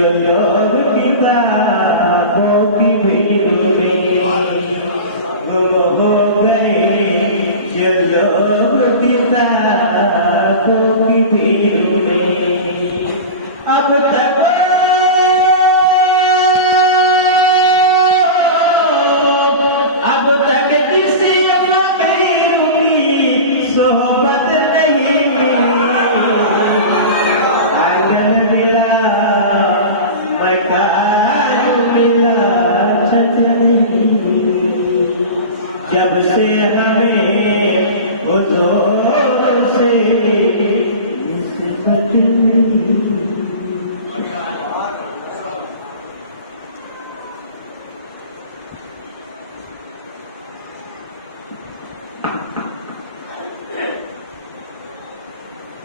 جو لوگ کتابوں کی بھیڑ میں گم ہو گئے، جو لوگ کتابوں کی بھیڑ میں اب تک کسی فقیر کی صحبت نہیں آنگن ملا مکان ملا چھت نہیں، جب سے ہمیں حضور سے نسبت نہیں۔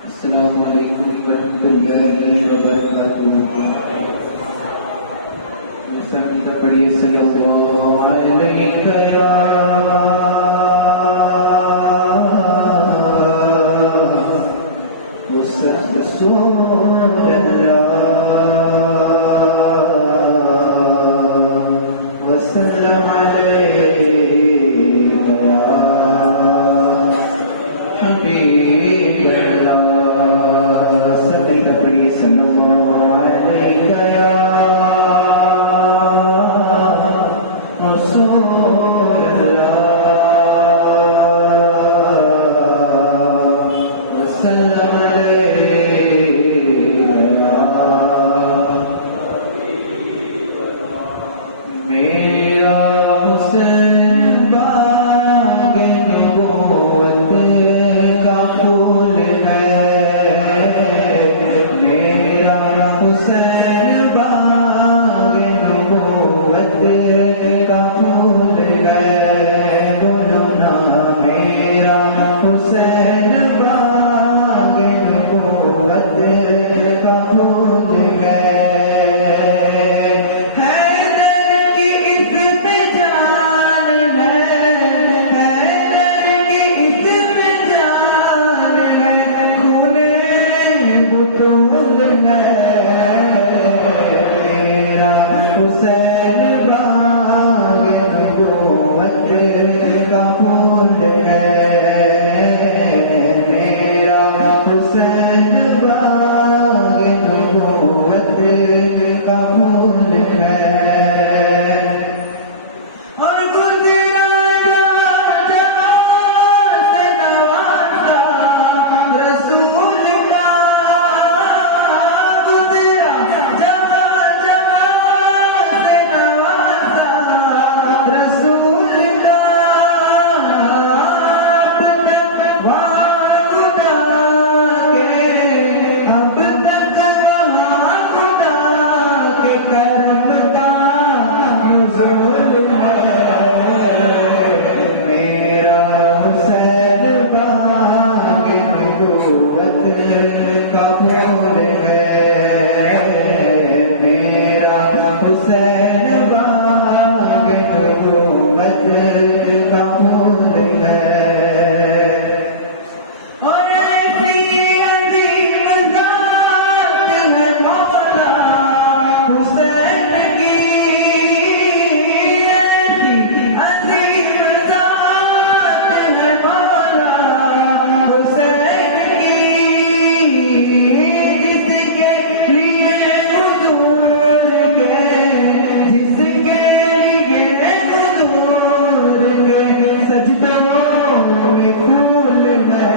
السلام علیکم ورحمۃ اللہ وبرکاتہ۔ مستمع پڑھیے صلی اللہ علیہ رسول وسلم علیہ حبیب اللہ، سبھی کا پڑھیے صلی اللہ علیہ رسول اللہ وسلم علیہ۔ میرا حسین باغ نبوت کا پھول ہے، میرا حسین باغ نبوت کا پھول ہے، بولو نا میرا حسین باغ نبوت کا پھول ہے۔ حسین باغ نبوت کا پھول ہے، میرا حسین باغ نبوت کا پھول ہے۔ اور گزرا سے نوازا رسول کا، گزرا حسین باغ نبوت کا پھول ہے، اور ایسی عظیم ذات ہے مولا حسین کی، ایسی عظیم ذات ہے مولا حسین کی، جس کے لیے حضور جس کے لیے حضور کے سجدوں میں پھول ہے،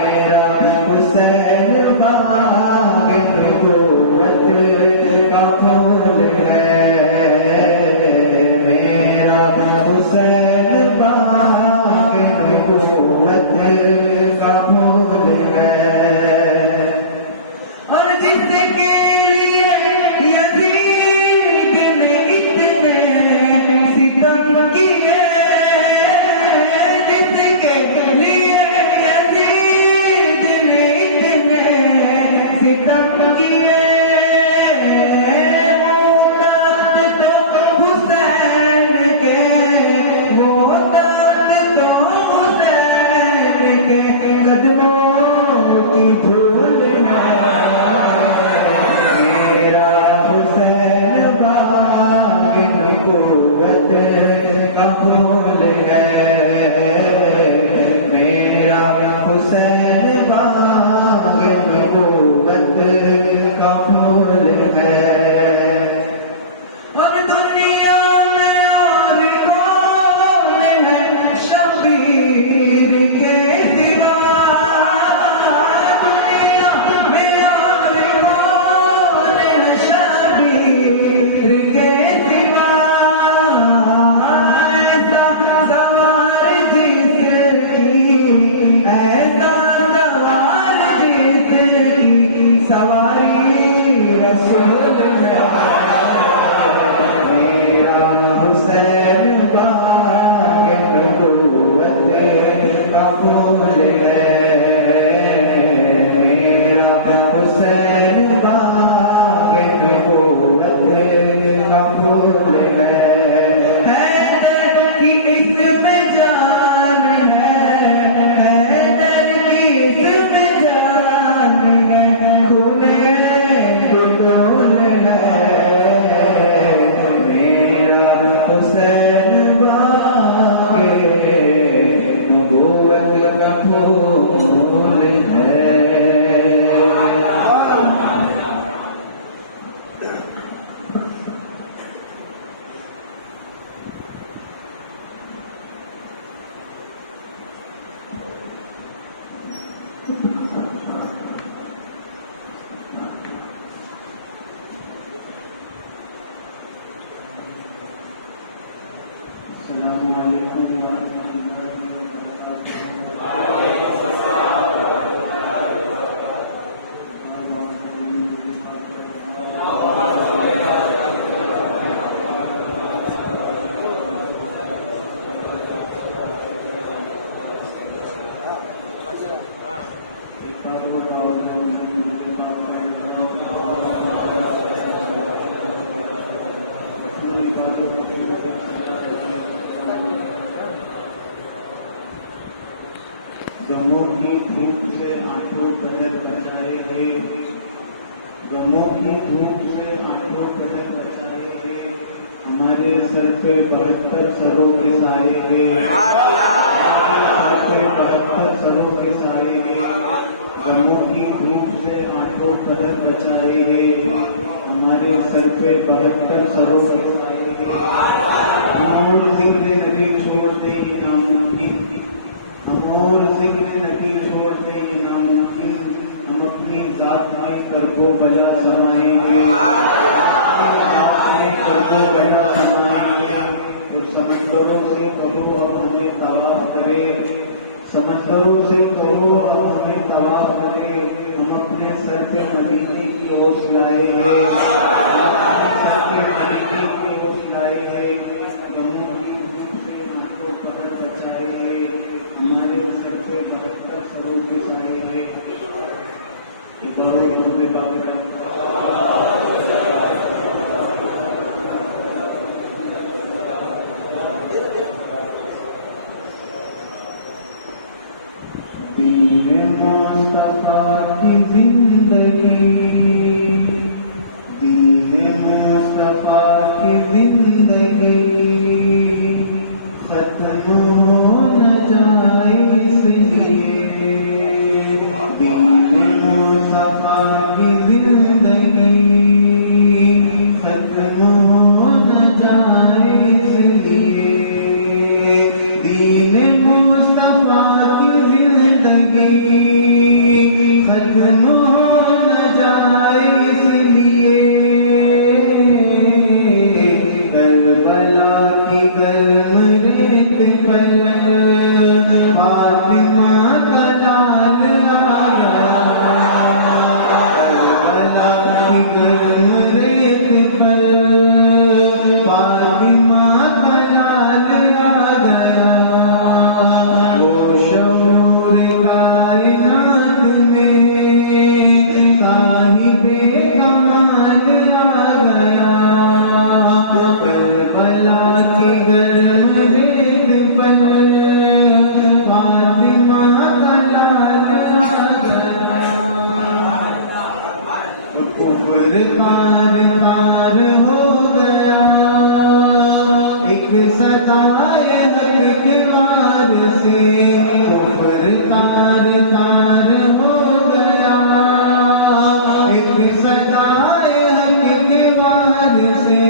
میرا حسین باغ نبوت کا پھول ہے، میرا حسین باغ نبوت کا پھول ہے۔ اور جس کے لیے یزید نے اتنے ستم کیے، جس کے لیے یزید نے اتنے ستم کیے، وہ دست تو حسین کے، وہ دست تو حسین کے قدموں کی دھول میں، پھول ہے، میرا حسین باغ نبوت کا پھول ہے، اور دنیا میں اور کون ہے شبیر کے سوا، دنیا میں اور کون ہے شبیر کے سوا، ایسا سوار جس کی، ایسا سوار جس کی سواری رسول ہے، حسین باغ نبوت کا پھول ہے، میرا حسین باغ نبوت کا پھول ہے، حیدر کی اس میں جان ہے، حیدر کی اس میں جان ہے، خون بدول ہے، حسین باغ نبوت کا پھول ہے۔ السلام علیکم ورحمۃ اللہ غموں کی دھوپ سے آنکھوں قدر بچائے گے، غموں کی دھوپ سے آنکھوں قدر بچائے گے، ہمارے سر پہ 72 سروں کے سائے گے، ہمارے سر پہ 72 سروں کے سائے گے، غموں کی دھوپ سے آنکھوں قدر بچائے گے، ہمارے سر پہ 72 سروں کے سائے گے، ہم اور ذکر نبی چھوڑ دیں ناممکن، ہم اور ذکر نبی چھوڑ دیں ناممکن، ہم اپنی ذات میں کربو بلا سمائیں گے، اپنی ذات میں کربو بلا سمائیں گے، اور سمندروں سے کہو اب ہمیں طواف کرے، سمندروں سے کہو اب ہمیں طواف کرے، ہم اپنے سر پہ مدینے کی اوس لائیں گے، ہم اپنے سر پہ مدینے کی اوس لائیں گے، غموں کی دھوپ سے آنکھوں قدر بچائیں گے، ہمارے سر پہ 72 سروں کے سائے گے، باروں گھروں میں دین مصطفیٰ کی زندگی، دین مصطفیٰ کی زندگی ختم ہو نہ جائے اس لیے، دین مصطفیٰ کی زندگی ختم ہو نہ جائے اس لیے، دین مصطفیٰ کی زندگی ختم ہو نہ جائے اس لیے، کربلا کی گرم ریت پر فاطمہ کا لال آ گیا، کربلا کی گرم ریت پر فاطمہ کا لال آ گیا، وہ شعور کائنات میں صاحب کمال آ گیا، کربلا کی گرم ریت پر فاطمہ کا لال آ گیا، کفر تار تار ہو گیا، ایک صدائے کے وار سے کفر تار تار ہو گیا، ایک صدائے حق کے وار سے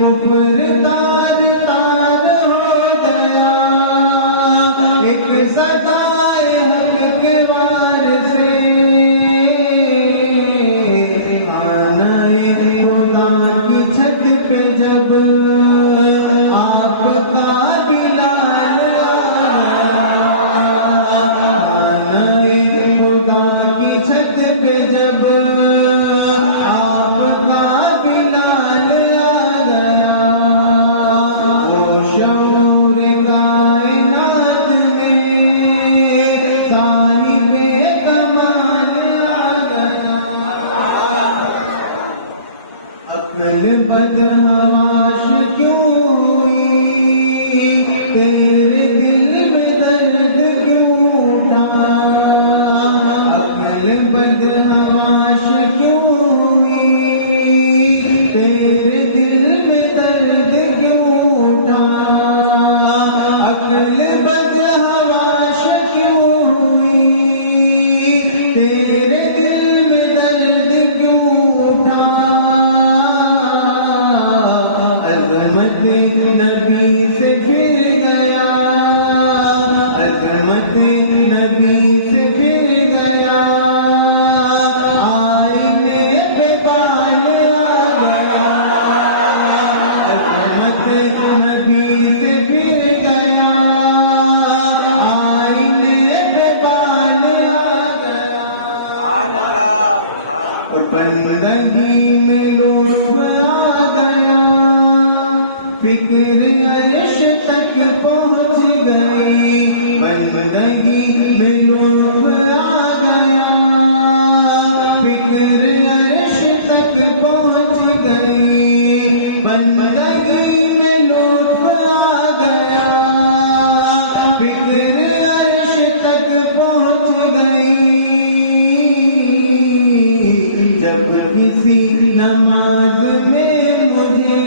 کفر تار تار ہو گیا، ایک صدائے حق کے وار سے آنا خدا کی چھت پہ جب آپ کا بلال آیا، آنا خدا کی چھت پہ جب آپ کا بلال آ گیا، وہ شعور کائنات میں صاحب کمال آ گیا، عقل بدحواش کیوں ہوئی، تیرے دل میں درد کیوں اٹھا، عقل بدحواش کیوں ہوئی، تیرے دل میں درد کیوں اٹھا، عقل بدحواش کیوں ہوئی، تیرے دل میں درد کیوں اٹھا، عظمت نبی سے پھر گیا، عظمت نبی سے پھر گیا، آئینے پہ بال آ گیا، عظمت نبی سے پھر گیا، آئینے پہ بال آ گیا، اور بندگی میں لطف آ گیا، فکر عرش تک پہنچ گئی، بندگی میں لطف آ گیا، فکر عرش تک پہنچ گئی، بندگی میں لطف آ گیا، فکر عرش تک پہنچ گئی، جب کسی نماز میں مجھے،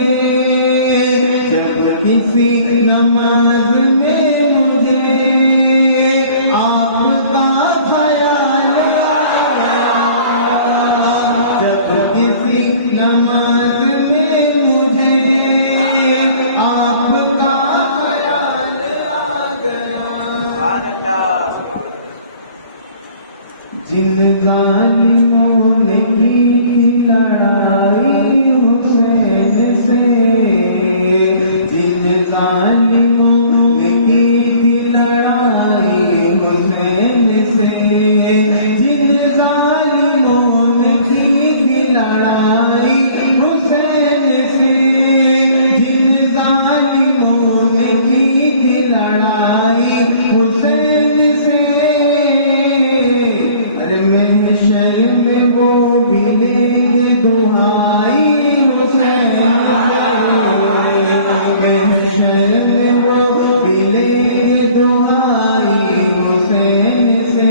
جب کسی نماز میں مجھے آپ کا خیال آ گیا، جب کسی نماز میں مجھے آپ کا خیال آ گیا، جن ظالموں نے کی لڑائی حسین سے، جن ظالموں نے کی لڑائی حسین سے، جن ظالموں نے کی لڑائی حسین سے، جن ظالموں نے کی لڑائی حسین سے، ارے محشر میں وہ بھی لیں گے دہائی حسین سے، محشر میں وہ بھی لیں گے دہائی حسین سے،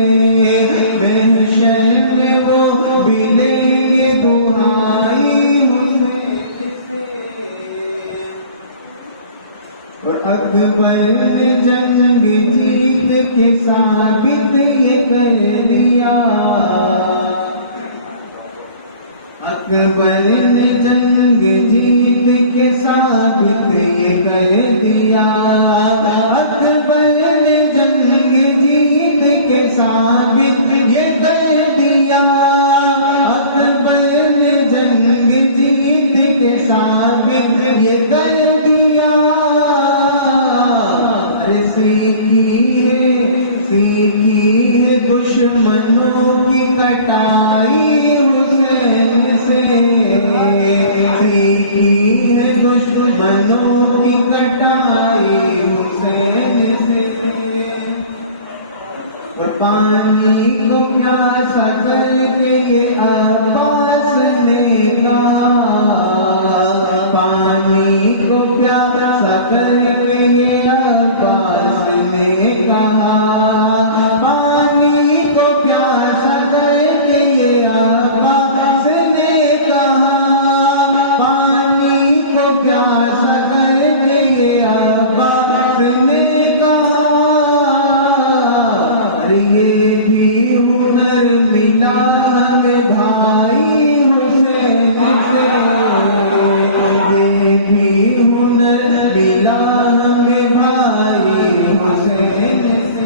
محشر میں وہ بھی لیں گے دہائی حسین سے، اور اکبر نے جنگ جیت کے ثابت یہ کر دیا، اکبر نے جنگ جیت کے ثابت یہ کر دیا، اکبر نے جنگ جیت کے ثابت یہ کر دیا، اکبر نے جنگ جیت کے ثابت یہ کر دیا، ارے سیکھی ہے دشمنوں کی کٹائی حسین سے، سیکھی ہے دشمنوں کی کٹائی حسین سے، اور پانی کو پیاسا کر کے یہ عباس نے کہا، پانی کو پیاسا کر کے یہ عباس نے کہا، پانی کو پیاسا کر کے یہ عباس نے کہا، پانی کو پیاسا کر کے یہ عباس بھائی حسین سے، یہ بھی ہنر ملا ہمیں بھائی حسین سے۔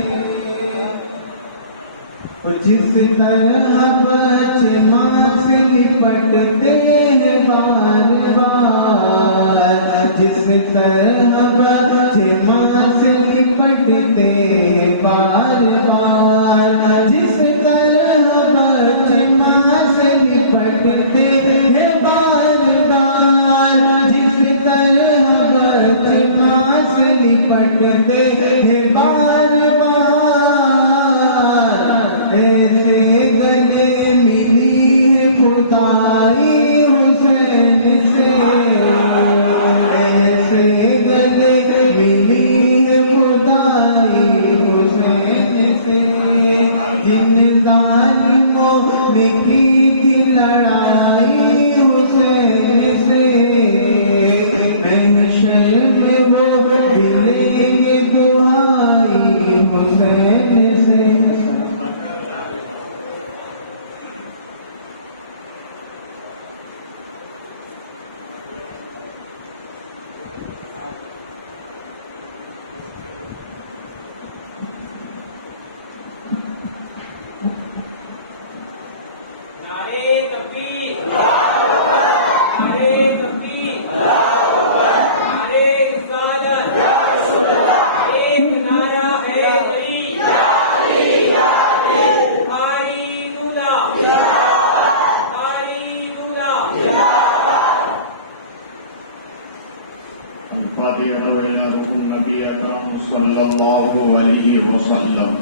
جس طرح بچے ماں سے لپٹتے ہیں بار بار، جس طرح بچے ماں سے لپٹتے ہیں بار بار، جس طرح بچے ماں سے لپٹتے ہیں بار بار، جس طرح بچے ماں سے لپٹتے ہیں بار بار، ایسے گلے ملی ہے خدائی حسین سے، ایسے گلے ملی ہے خدائی حسین سے، جن ظالموں نے کی تھی لڑائی حسین سے، محشر میں وہ دلیں گے دعائی حسین سے۔ نبی اکرم صلی اللہ علیہ وسلم۔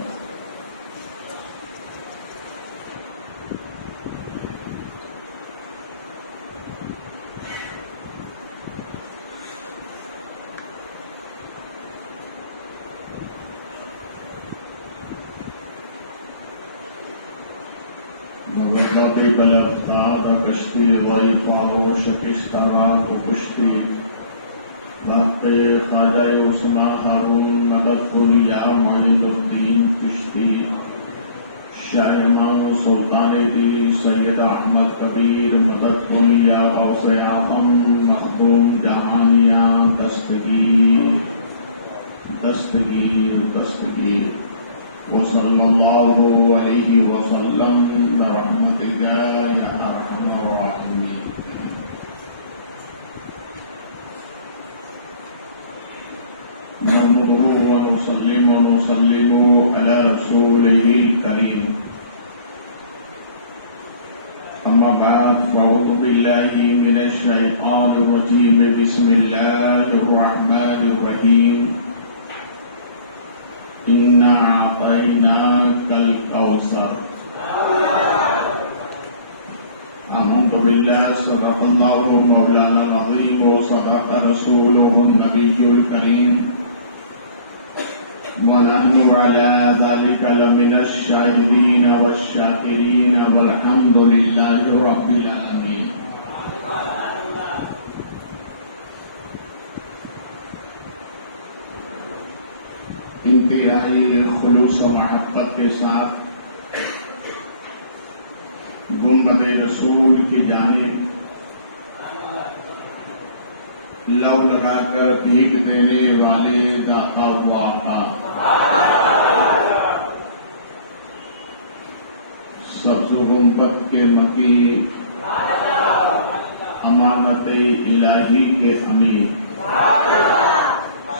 بے افتاد کشتی وائی پاروں شکستہ راہ و کشتی، وقت خواجہ عثمان ہارون مدد کن یا معید الدین چشتی، شاہ امام سلطان دی سید احمد کبیر مدد کن یا غوث اعظم مخدوم جہانیہ دستگیر دستگیر دستگیر، وصلی اللہ علیہ وسلم برحمتک یا ارحم الراحمین۔ نحمده ونسلم على رسوله الكريم، أما بعد فأعوذ بالله من الشيطان الرجيم، بسم الله الرحمن الرحيم، إنا أعطيناك الكوثر۔ آمنت بالله صدق الله مولانا العظيم وصدق رسوله النبي الكريم، ونحن على ذلك لمن الشاهدين والشاكرين والحمد لله رب العالمين۔ انتہائی خلوص و محبت کے ساتھ گنبد رسول کی جانب لو لگا کر بھیک دینے والے داتا و آقا سبز گنبد کے مکی، امانت الہی کے امیر،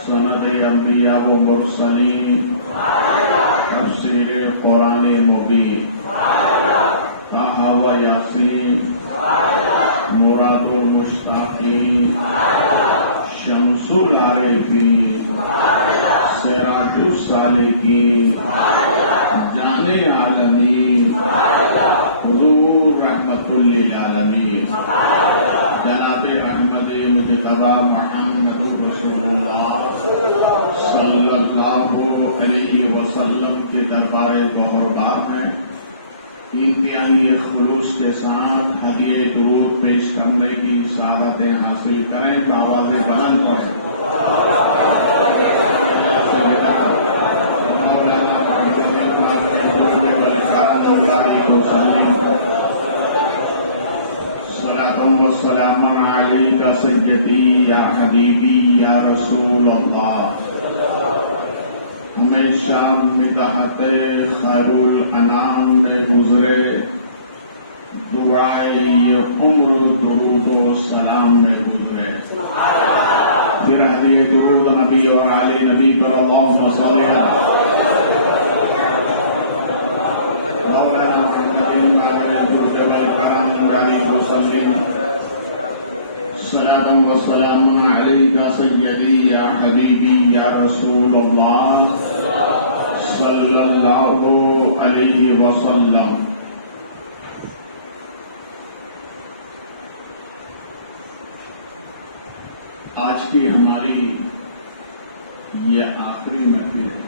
سند انبیاء و مرسلین، تفسیر قرآن مبین، طٰہٰ و یاسین، مراد المشتاقین، شمس العارفین، سراج السالکین، جان عالمین، حضور رحمت للعالمین، جناب احمد مجتبیٰ محمد رسول اللہ صلی اللہ علیہ وسلم کے دربار گوہربار میں انتہائی خلوص کے ساتھ ہدیہ درود پیش کرنے کی سعادتیں حاصل کریں، بآواز بلند پڑھیں۔ مولانا محمد وسلاما عليك سيدي يا حبيبي يا رسول الله ہمیشہ مدحت خیر الانام میں گزرے دعائے یہ عمر درود و سلام میں گزرے پھر اہل درود نبی اور آل نبی پر اللہم صلی اللہ مولانا محمد عامر الجبل الکرم علیہ وسلم صلاة و سلام علیک سیدی یا حبیبی یا رسول اللہ صلی اللہ علیہ وسلم. آج کی ہماری یہ آخری محفل ہے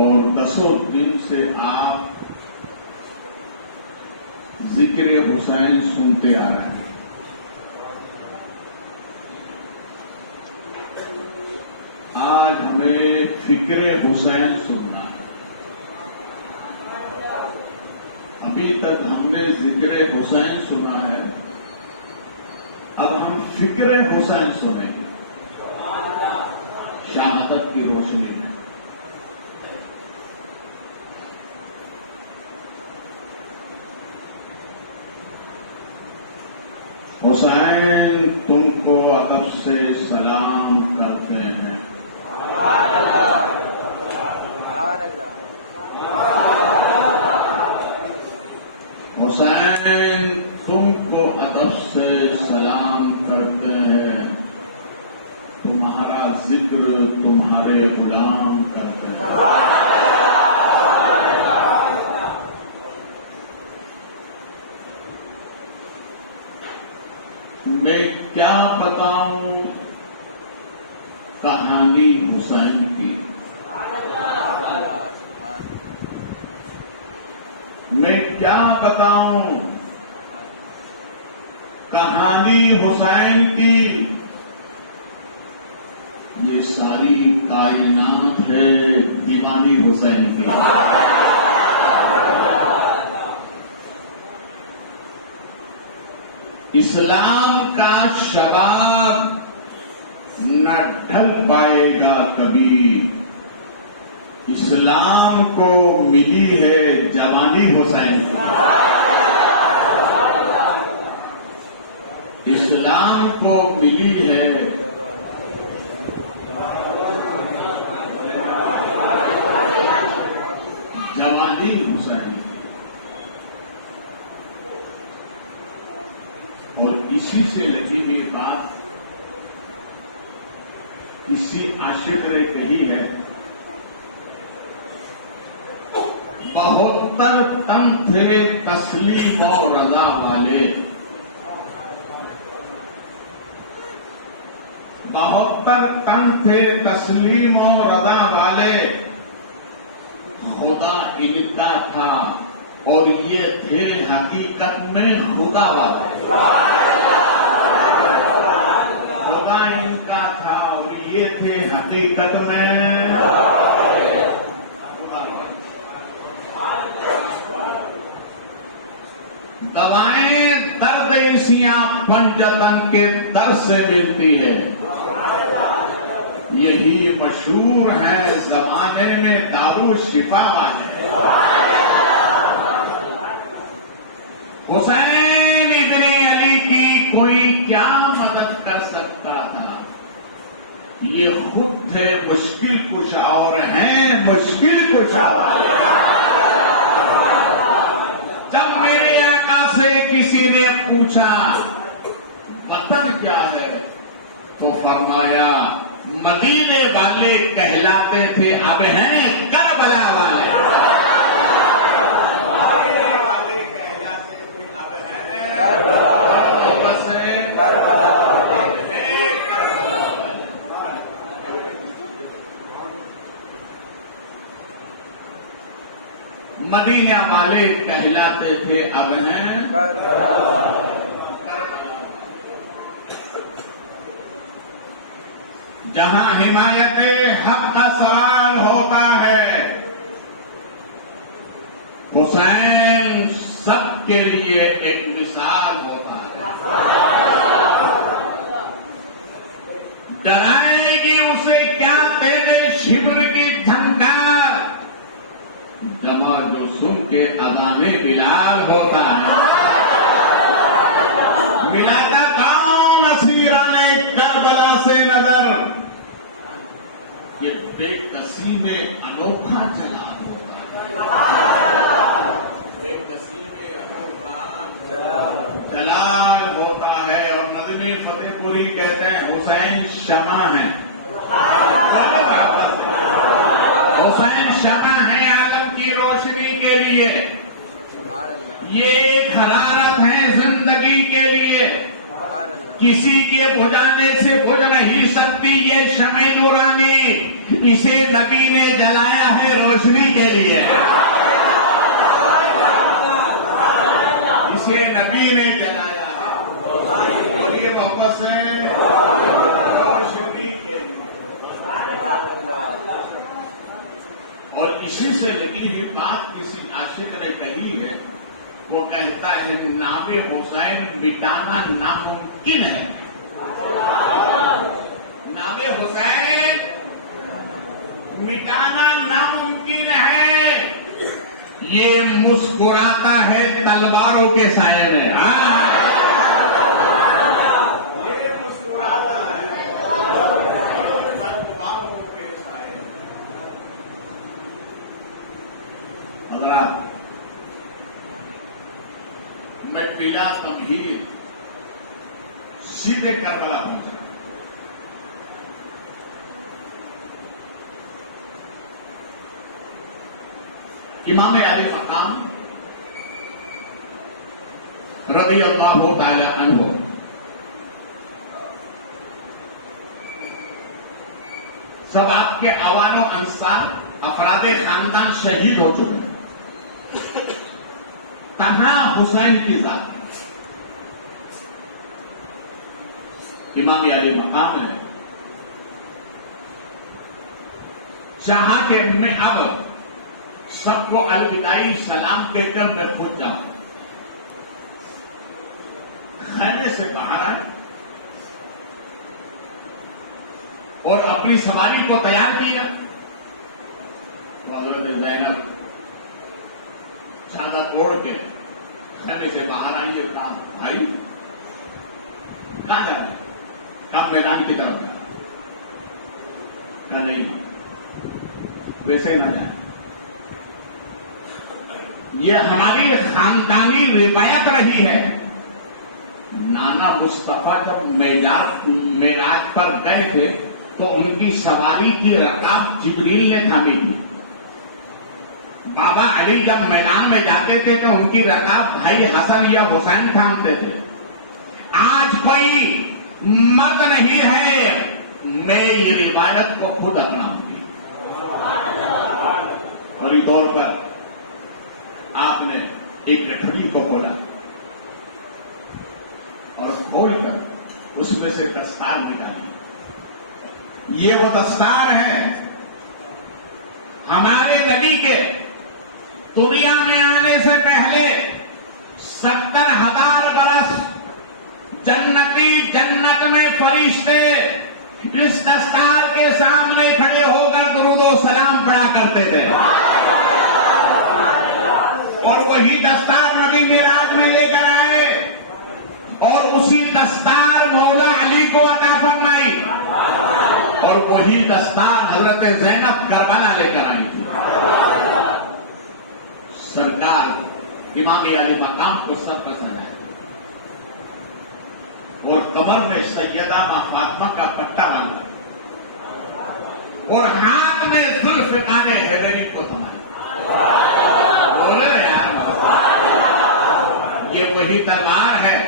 اور 10 دن سے آپ ذکر حسین سنتے آ رہے ہیں. آج ہمیں فکر حسین سننا ہے. ابھی تک ہم نے ذکر حسین سنا ہے، اب ہم فکر حسین سنیں گے شہادت کی روشنی میں. حسین تم کو ادب سے سلام کرتے ہیں. حسین تم کو ادب سے سلام کرتے ہیں. تمہارا ذکر تمہارے غلام کرتے ہیں. میں کیا بتاؤں کہانی حسین کی، میں کیا بتاؤں کہانی حسین کی. یہ ساری کائنات ہے دیوانی حسین کی. اسلام کا شباب نہ ڈھل پائے گا کبھی. اسلام کو ملی ہے جوانی حسین کی. اسلام کو ملی ہے جوانی حسین کی. اور اسی سے لگی ہوئی بات کسی عاشق نے کہی ہے، 72 تن تھے تسلیم و رضا والے. 72 تن تھے تسلیم و رضا والے. خدا ان کا تھا اور یہ تھے حقیقت میں خدا والے. خدا ان کا تھا اور یہ تھے حقیقت میں دوائیں درد انسیاں پنجتن کے در سے ملتی ہے. یہی مشہور ہے زمانے میں دارو شفا والے. حسین ابن علی کی کوئی کیا مدد کر سکتا تھا؟ یہ خود تھے مشکل کشا اور ہیں مشکل کشا والے. جب میرے آقا سے کسی نے پوچھا وطن کیا ہے تو فرمایا مدینے والے کہلاتے تھے اب ہیں کربلا والے. مدینہ والے کہلاتے تھے اب ہیں. جہاں حمایت حق کا سوال ہوتا ہے حسین سب کے لیے ایک مثال ہوتا ہے. ڈرائے گی اسے کیا تیرے شبر کی جھنکار، جمع جو سن کے اذان بلال ہوتا ہے. ملاتا کون اسیران کربلا سے نظر، یہ بے کسی میں انوکھا جلال ہوتا ہے. بے کسی میں انوکھا جلال ہوتا ہے. اور نظمی فتح پوری کہتے ہیں حسین شمع ہے. حسین شمع ہے عالم کی روشنی کے لیے، یہ ایک حرارت ہے زندگی کے لیے، کسی کے بجھانے سے بجھ نہیں سکتی یہ شمع نورانی، اسے نبی نے جلایا ہے روشنی کے لیے. اسے نبی نے جلایا یہ واپس ہے روشنی کے لیے. اور اسی سے لگی ہوئی بات کسی عاشق نے کہی ہے، وہ کہتا ہے نام حسین مٹانا ناممکن ہے. نام حسین مٹانا ناممکن ہے. یہ مسکراتا ہے تلواروں کے سائے میں. حضرات، میں بلا تمہید سیدھے کربلا پہنچا. امام علی مقام رضی اللہ تعالی عنہ سب آپ کے اوان و انصار افراد خاندان شہید ہو چکے ہیں. تنہا حسین کی ذات ہے. امام علی مقام ہے، چاہا کہ میں اب سب کو الوداعی سلام دے کر میں خود جاؤں. خیمے سے باہر آئے اور اپنی سواری کو تیار کیا. تو حضرت زینب چادر اوڑھ کے خیمے سے باہر آئیے. کہا بھائی کہاں جا رہے؟ کب میدان کی طرف جا رہے؟ کہا نہیں ویسے نہ جائیں. یہ ہماری خاندانی روایت رہی ہے. نانا مصطفیٰ جب معراج پر گئے تھے تو ان کی سواری کی رکاب جبریل نے تھامی تھی. بابا علی جب میدان میں جاتے تھے تو ان کی رکاب بھائی حسن یا حسین تھامتے تھے. آج کوئی مرد نہیں ہے، میں یہ روایت کو خود اپناؤں گی. کوریڈور پر آپ نے ایک گٹھڑی کو کھولا اور کھول کر اس میں سے دستار نکالی. یہ وہ دستار ہے ہمارے نبی کے دنیا میں آنے سے پہلے 70,000 برس جنتی جنت میں فرشتے اس دستار کے سامنے کھڑے ہو کر درود و سلام پڑھا کرتے تھے. اور وہی دستار نبی معراج میں لے کر آئے اور اسی دستار مولا علی کو عطا فرمائی اور وہی دستار حضرت زینب کربلا لے کر آئی تھی. سرکار امام علی مقام کو سب پسند آئے اور قبر میں سیدہ ماں فاطمہ کا پٹا باندھا اور ہاتھ میں ذوالفقار حیدری کو تھمایا. بولے یار، یہ وہی تلوار ہے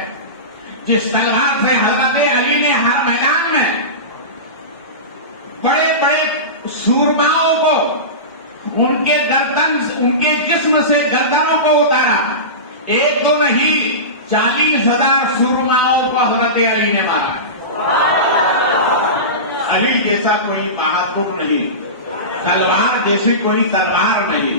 جس تلوار سے حضرت علی نے ہر میدان میں بڑے بڑے سورماؤں کو ان کے جسم سے گردنوں کو اتارا. ایک دو نہیں، 40,000 سورماؤں کو حضرت علی نے مارا. علی جیسا کوئی بہادر نہیں، تلوار جیسی کوئی تلوار نہیں.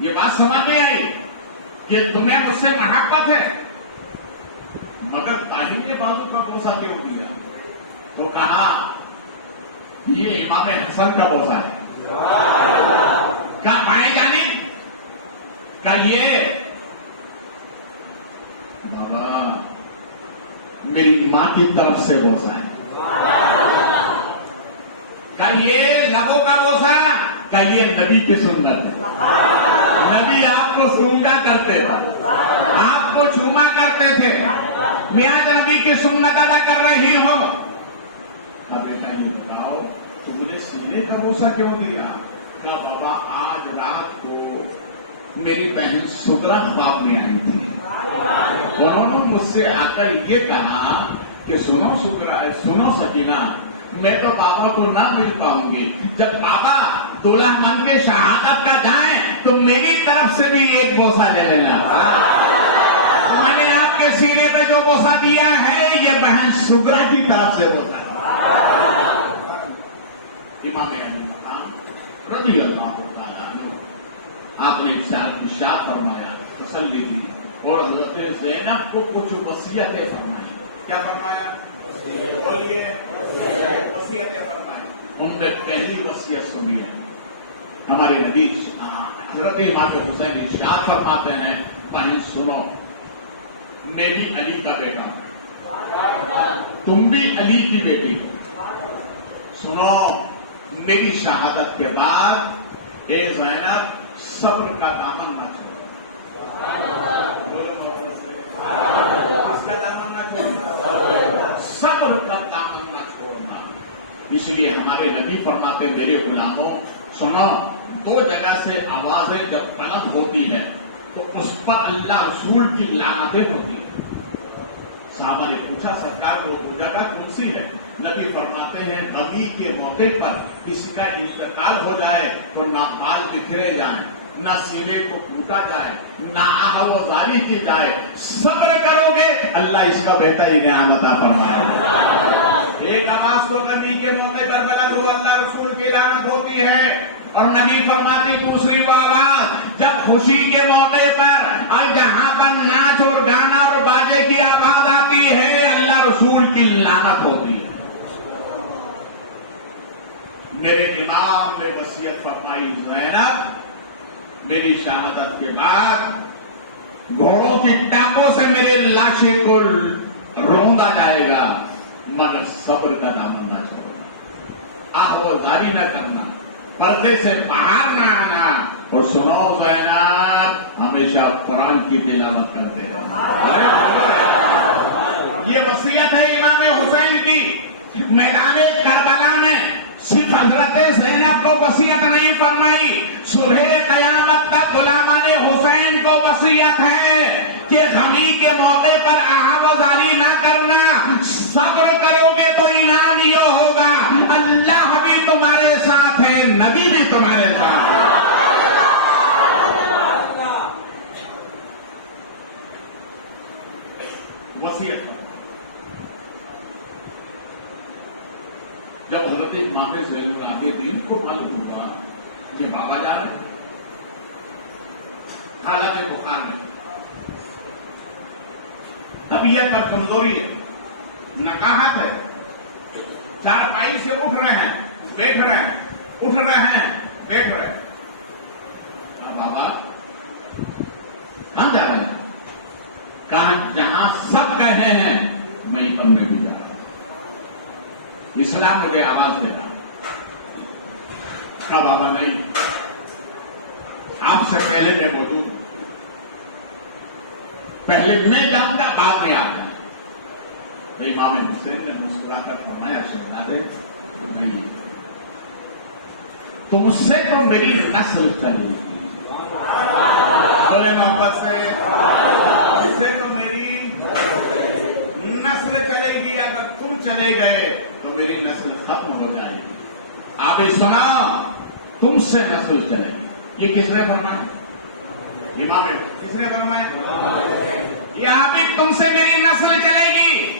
یہ بات سمجھ میں آئی کہ تمہیں مجھ سے محبت ہے، مگر طاہر کے بازو کا بوسہ کیوں کیا؟ تو کہا یہ امام حسن کا بوسہ ہے۔ کہا بائیں جانب؟ کہا یہ بابا میری ماں کی طرف سے بوسہ ہے۔ کہا یہ لبوں کا بوسہ؟ کہا یہ نبی کی سنت ہے، نبی آپ کو سونگا کرتے تھے، آپ کو چوما کرتے تھے، میں آج نبی کی سنت ادا کر رہی ہوں۔ اب بیٹا یہ بتاؤ تم نے سینے کا بوسہ کیوں دیا؟ کہا بابا آج رات کو میری بہن سکرا خواب میں آئی تھی، انہوں نے مجھ سے آ کر یہ کہا کہ سنو سکرا، سنو سکینہ، میں تو بابا کو نہ مل پاؤں گی، جب بابا دولہا من کے شہادت کا جائیں تو میری طرف سے بھی ایک بوسہ لے لینا۔ تو میں نے آپ کے سینے پہ جو بوسہ دیا ہے یہ بہن سگرا کی طرف سے بوسہ ہے۔ امام علی مقام رضی اللہ تعالیٰ عنہ آپ نے ارشاد فرمایا، تسلی دی، اور حضرت زینب کو کچھ وصیتیں فرمائی۔ کیا فرمایا؟ بولیے، وصیتیں فرمائی۔ ان نے پہلی وصیت سنی ہے، ہمارے نبی حضرت امام حسین ارشاد فرماتے ہیں، بہن سنو، میں بھی علی کا بیٹا ہوں، تم بھی علی کی بیٹی ہو، سنو میری شہادت کے بعد اے زینب صبر کا دامن نہ چھوڑو، صبر کا دامن نہ چھوڑنا۔ اس لیے ہمارے نبی فرماتے میرے غلاموں سنو، دو جگہ سے آوازیں جب بلند ہوتی ہے تو اس پر اللہ رسول کی لعنتیں ہوتی ہیں۔ صحابہ نے پوچھا سرکار کو وہ جگہ کون سی ہے؟ نبی فرماتے ہیں نبی کے موقع پر کسی کا انتقال ہو جائے تو نہ بال بکھرے جائیں، نہ سینے کو ٹوٹا جائے، نہ آہوازاری کی جائے، صبر کرو گے اللہ اس کا بہترین انعام عطا فرمائے۔ ایک آواز تو نبی کے موقع پر بلند ہو اللہ رسول کی لعنت ہوتی ہے، اور نبی فرماتے دوسری آواز جب خوشی کے موقع پر اور جہاں پر ناچ اور گانا اور باجے کی آواز آتی ہے اللہ رسول کی لعنت ہوتی ہے۔ میرے امام نے وصیت فرمائی، زینب میری شہادت کے بعد گھوڑوں کی ٹانکوں سے میرے لاشے کو روندا جائے گا، مگر صبر کا دامن نہ چھوڑنا، آہوازاری نہ کرنا، پردے سے باہر نہ آنا، اور سنو زینب ہمیشہ قرآن کی تلاوت کرتے رہنا۔ یہ وصیت ہے امام حسین کی۔ میدان کربلا میں صرف حضرت زینب کو وصیت نہیں فرمائی، صبح قیامت تک غلامان حسین کو وصیت ہے کہ غمی کے موقع پر آہوازاری نہ کرنا، صبر کرو گے تو انعام یہ ہوگا اللہ بھی تمہارے ساتھ ہے، نبی بھی تمہارے ساتھ ہے۔ وصیت جب حضرت امام زین العابدین کو معلوم ہوا کہ بابا جان حالت بخار ہے، طبیعت اور کمزوری ہے، نقاہت ہے، چارپائی سے اٹھ رہے ہیں بیٹھ رہے ہیں، اٹھ رہے ہیں بیٹھ رہے ہیں، بابا کہاں جا رہے ہیں؟ کہاں جہاں سب کہے ہیں میں کرنے بھی جا رہا ہوں، اسلام مجھے آواز دے رہا۔ کہا بابا نہیں، آپ سے پہلے میں موجود ہوں، پہلے میں جاؤں گا بعد میں آپ جائیں۔ امام حسین نے مسکرا کر فرمایا شہزادے نہیں، تم سے تو میری نسل چلی، بولے محبت سے تم سے تو میری نسل چلے گی، اگر تم چلے گئے تو میری نسل ختم ہو جائے گی۔ آپ نے سنا تم سے نسل چلے گی، یہ کس نے فرمایا؟ امام کس نے فرمایا؟ یہاں بھی تم سے میری نسل چلے گی۔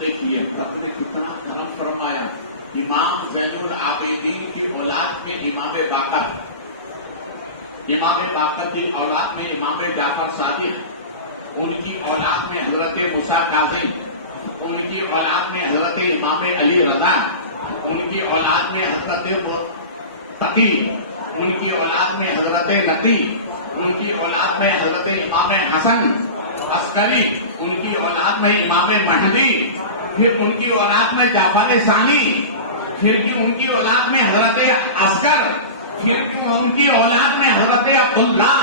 دیکھیے رب نے کتنا کرم فرمایا، امام زین العابدین کی اولاد میں امام باقر امام باقر کی اولاد میں امام جعفر صادق، ان کی اولاد میں حضرت موسیٰ کاظم، ان کی اولاد میں حضرت امام علی رضا، ان کی اولاد میں حضرت تقی، ان کی اولاد میں حضرت نقی، ان کی اولاد میں حضرت امام حسن عسکری، ان کی اولاد میں امام مہدی، پھر ان کی اولاد میں جعفر ثانی، پھر ان کی اولاد میں حضرت عسکر، پھر ان کی اولاد میں حضرت عبداللہ،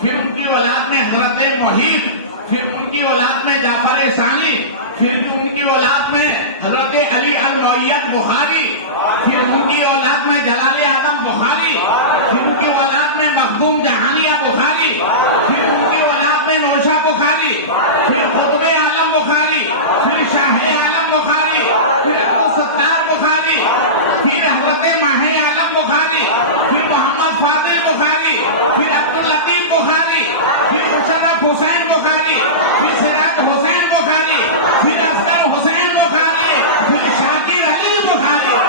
پھر ان کی اولاد میں حضرت محیط، پھر ان کی اولاد میں جعفر ثانی، پھر ان کی اولاد میں حضرت علی المعیت بخاری، پھر ان کی اولاد میں جلال آدم بخاری، پھر ان کی اولاد میں مخدوم جہانیہ بخاری، پھر ان کی اولاد میں نوشا بخاری، پھر قطب عالم بخاری، پھر شاہ عالم بخاری، پھر عبدالستار بخاری، پھر حضرت ماہی عالم بخاری، پھر محمد فاضل بخاری، پھر عبداللطیف بخاری، پھر مشرف حسین بخاری، پھر سراج حسین بخاری، پھر اصغر حسین بخاری، پھر شاکر علی بخاری۔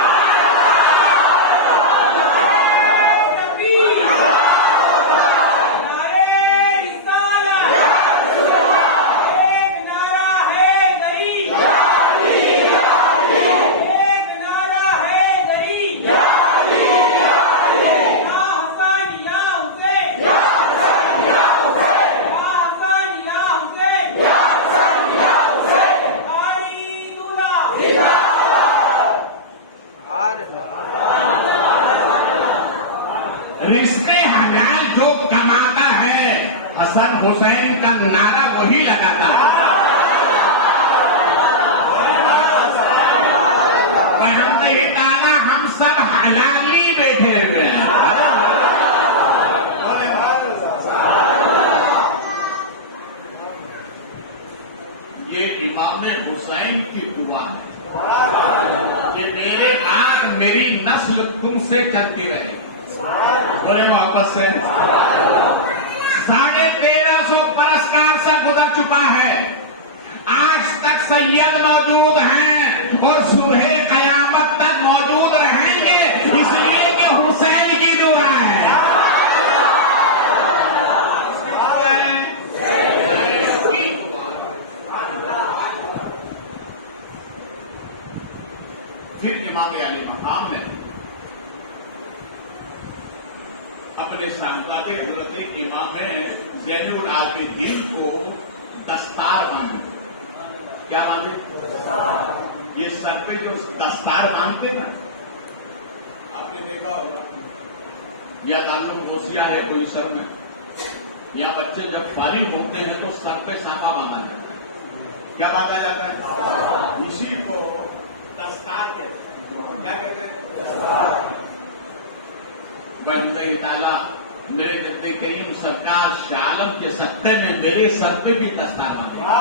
رشتے حلال جو کماتا ہے حسن حسین کا نعرہ وہی لگاتا ہے۔ ہم نہیں ڈالا، ہم سب حلالی بیٹھے ہوئے ہیں۔ یہ امام حسین کی دعا ہے کہ میرے بعد میری نسل تم سے چلتی رہے۔ بولے محبت سے 1350 برس کا عرصہ گزر چکا ہے، آج تک سید موجود ہیں اور صبح قیامت تک موجود رہیں گے، اس لیے کہ حسین کی دعا ہے۔ پھر امام علی مقام نے اپنے صاحبزادے حضرت امام زین العابدین کو دستار باندھے۔ کیا باندھے؟ یہ سر پہ جو دستار باندھتے ہیں آپ نے دیکھا ہوگا، یا تعلق غوثیہ ہے کوئی سر میں، یا بچے جب فارغ ہوتے ہیں تو سر پہ ساپا باندھا ہے۔ کیا باندھا جاتا ہے؟ اسی کو دستار کہتے ہیں۔ کیا کہتے ہیں؟ بہت تعالیٰ میرے نبی کریم سرکار شاہ عالم کے سکتے میں میرے سر پہ بھی دستار باندھا۔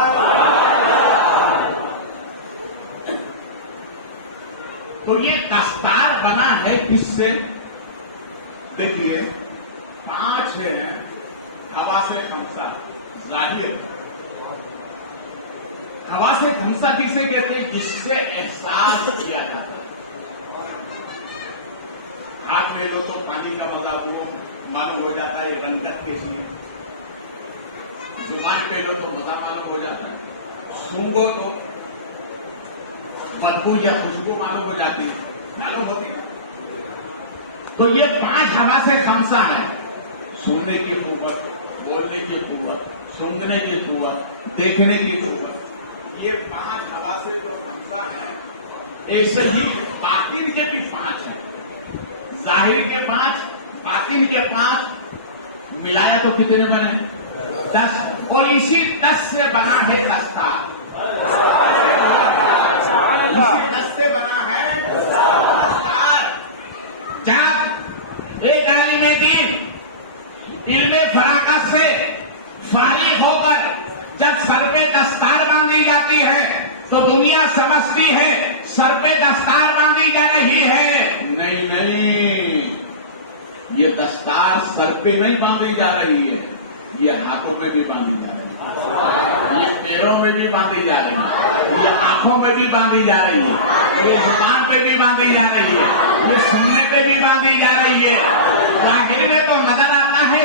تو یہ دستار بنا ہے کس سے؟ دیکھیے 5 ہے حواس خمسہ ظاہر۔ حواس خمسہ کسے کہتے ہیں؟ جس سے احساس کیا جاتا ہے۔ ہاتھ میں لو تو پانی کا مزہ وہ معلوم ہو جاتا ہے، رنگت کیسی ہے۔ زبان پہ لو تو مزہ معلوم ہو جاتا ہے، سونگو تو بدبو یا خوشبو معلوم ہو جاتی ہے، معلوم ہوتی ہے۔ تو یہ 5 حواس خمسہ ہیں: سننے کی قوت، بولنے کی قوت، سونگنے کی قوت، دیکھنے کی قوت۔ یہ 5 حواس خمسہ ہیں۔ ایسے ہی باطن کے بھی 5 ہیں، ظاہر کے 5، باطن کے 5، ملایا تو کتنے بنے؟ 10۔ اور اسی 10 سے بنا ہے دستار، اسی 10 سے بنا ہے دستار۔ جب ایک عالم دین علم فراغت سے فارغ ہو کر جب سر پہ دستار باندھی جاتی ہے تو دنیا سمجھتی ہے سر پہ دستار باندھی جا رہی ہے۔ نہیں، یہ دستار سر پہ نہیں باندھی جا رہی ہے، یہ ہاتھوں میں بھی باندھی جا رہی ہے، یہ پیروں میں بھی باندھی جا رہی ہے، یہ آنکھوں میں بھی باندھی جا رہی ہے، یہ زبان پہ بھی باندھی جا رہی ہے، یہ سننے پہ بھی باندھی جا رہی ہے۔ ظاہر میں تو نظر آتا ہے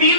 3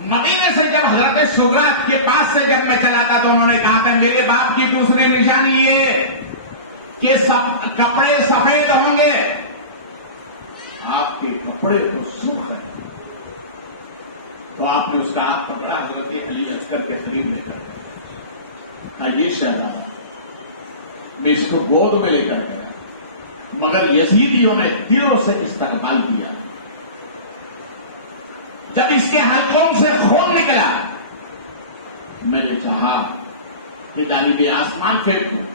مدینے سے جب حضرت سغرا کے پاس سے جب میں چلا تھا تو انہوں نے کہا تھا میرے باپ کی دوسری نشانی یہ کہ سب کپڑے سفید ہوں گے. آپ کے کپڑے تو سرخ ہیں. تو آپ نے اس کا ہاتھ پکڑا, حضرت علی اصغر کے قریب لے کر یہ شہزادہ میں اس کو گود میں لے کر گیا, مگر یزیدیوں نے تیروں سے استقبال کیا. جب اس کے حلقوں سے خون نکلا میں نے چاہا کہ جانب آسمان پھینک دوں,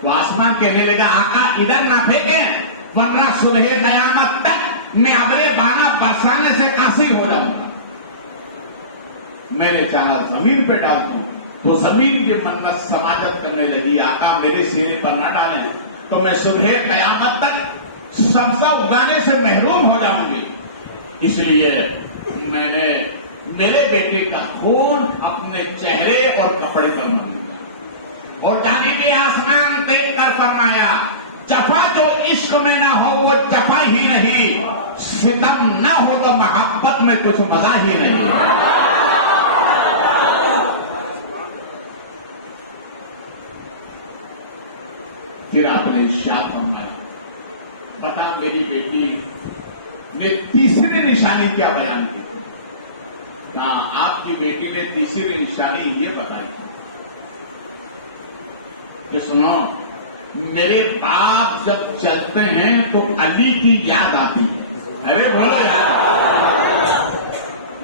تو آسمان کہنے لگا آقا ادھر نہ پھینکیں ورنہ صبح قیامت تک میں ابرے بانا برسانے سے قاصر ہو جاؤں گا. میں نے چاہا زمین پہ ڈال دوں تو زمین کی منت سماجت کرنے لگی, آقا میرے سینے پر نہ ڈالیں تو میں صبح قیامت تک سبزہ اگانے سے محروم ہو جاؤں گی. اس لیے میں نے میرے بیٹے کا خون اپنے چہرے اور کپڑے پر مار دیا اور جانب آسمان دیکھ کر فرمایا جفا جو عشق میں نہ ہو وہ جفا ہی نہیں, ستم نہ ہو تو محبت میں کچھ مزہ ہی نہیں. پھر آپ نے ارشاد فرمایا بتا میری بیٹی نے تیسری نشانی کیا بیان کی. کہا آپ کی بیٹی نے تیسری نشانی یہ بتائی کہ سنو میرے باپ جب چلتے ہیں تو علی کی یاد آتی ہے. ارے بولو یار,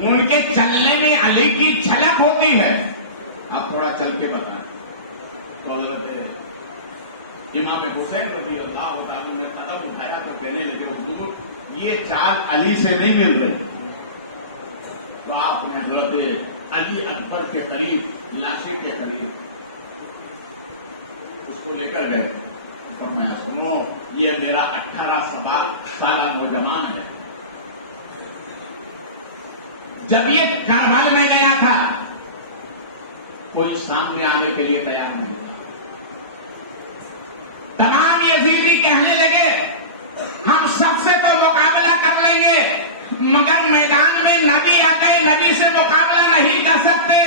ان کے چلنے میں علی کی جھلک ہوتی ہے. آپ تھوڑا چل کے بتائیں. تو امام حسین رضی اللہ تعالیٰ نے قدم اٹھایا تو کہنے لگے حضور یہ چال علی سے نہیں مل رہی. تو آپ نے حضرت علی اکبر کے قریب لاشی کے قریب اس کو لے کر گئے. فرمایا سنو یہ میرا 18 سالہ نوجوان ہے. جب یہ کربلا میں گیا تھا کوئی سامنے آنے کے لیے تیار نہیں. تمام یزیدی کہنے لگے ہم سب سے تو مقابلہ کر لیں گے مگر میدان میں نبی آ گئے, نبی سے مقابلہ نہیں کر سکتے.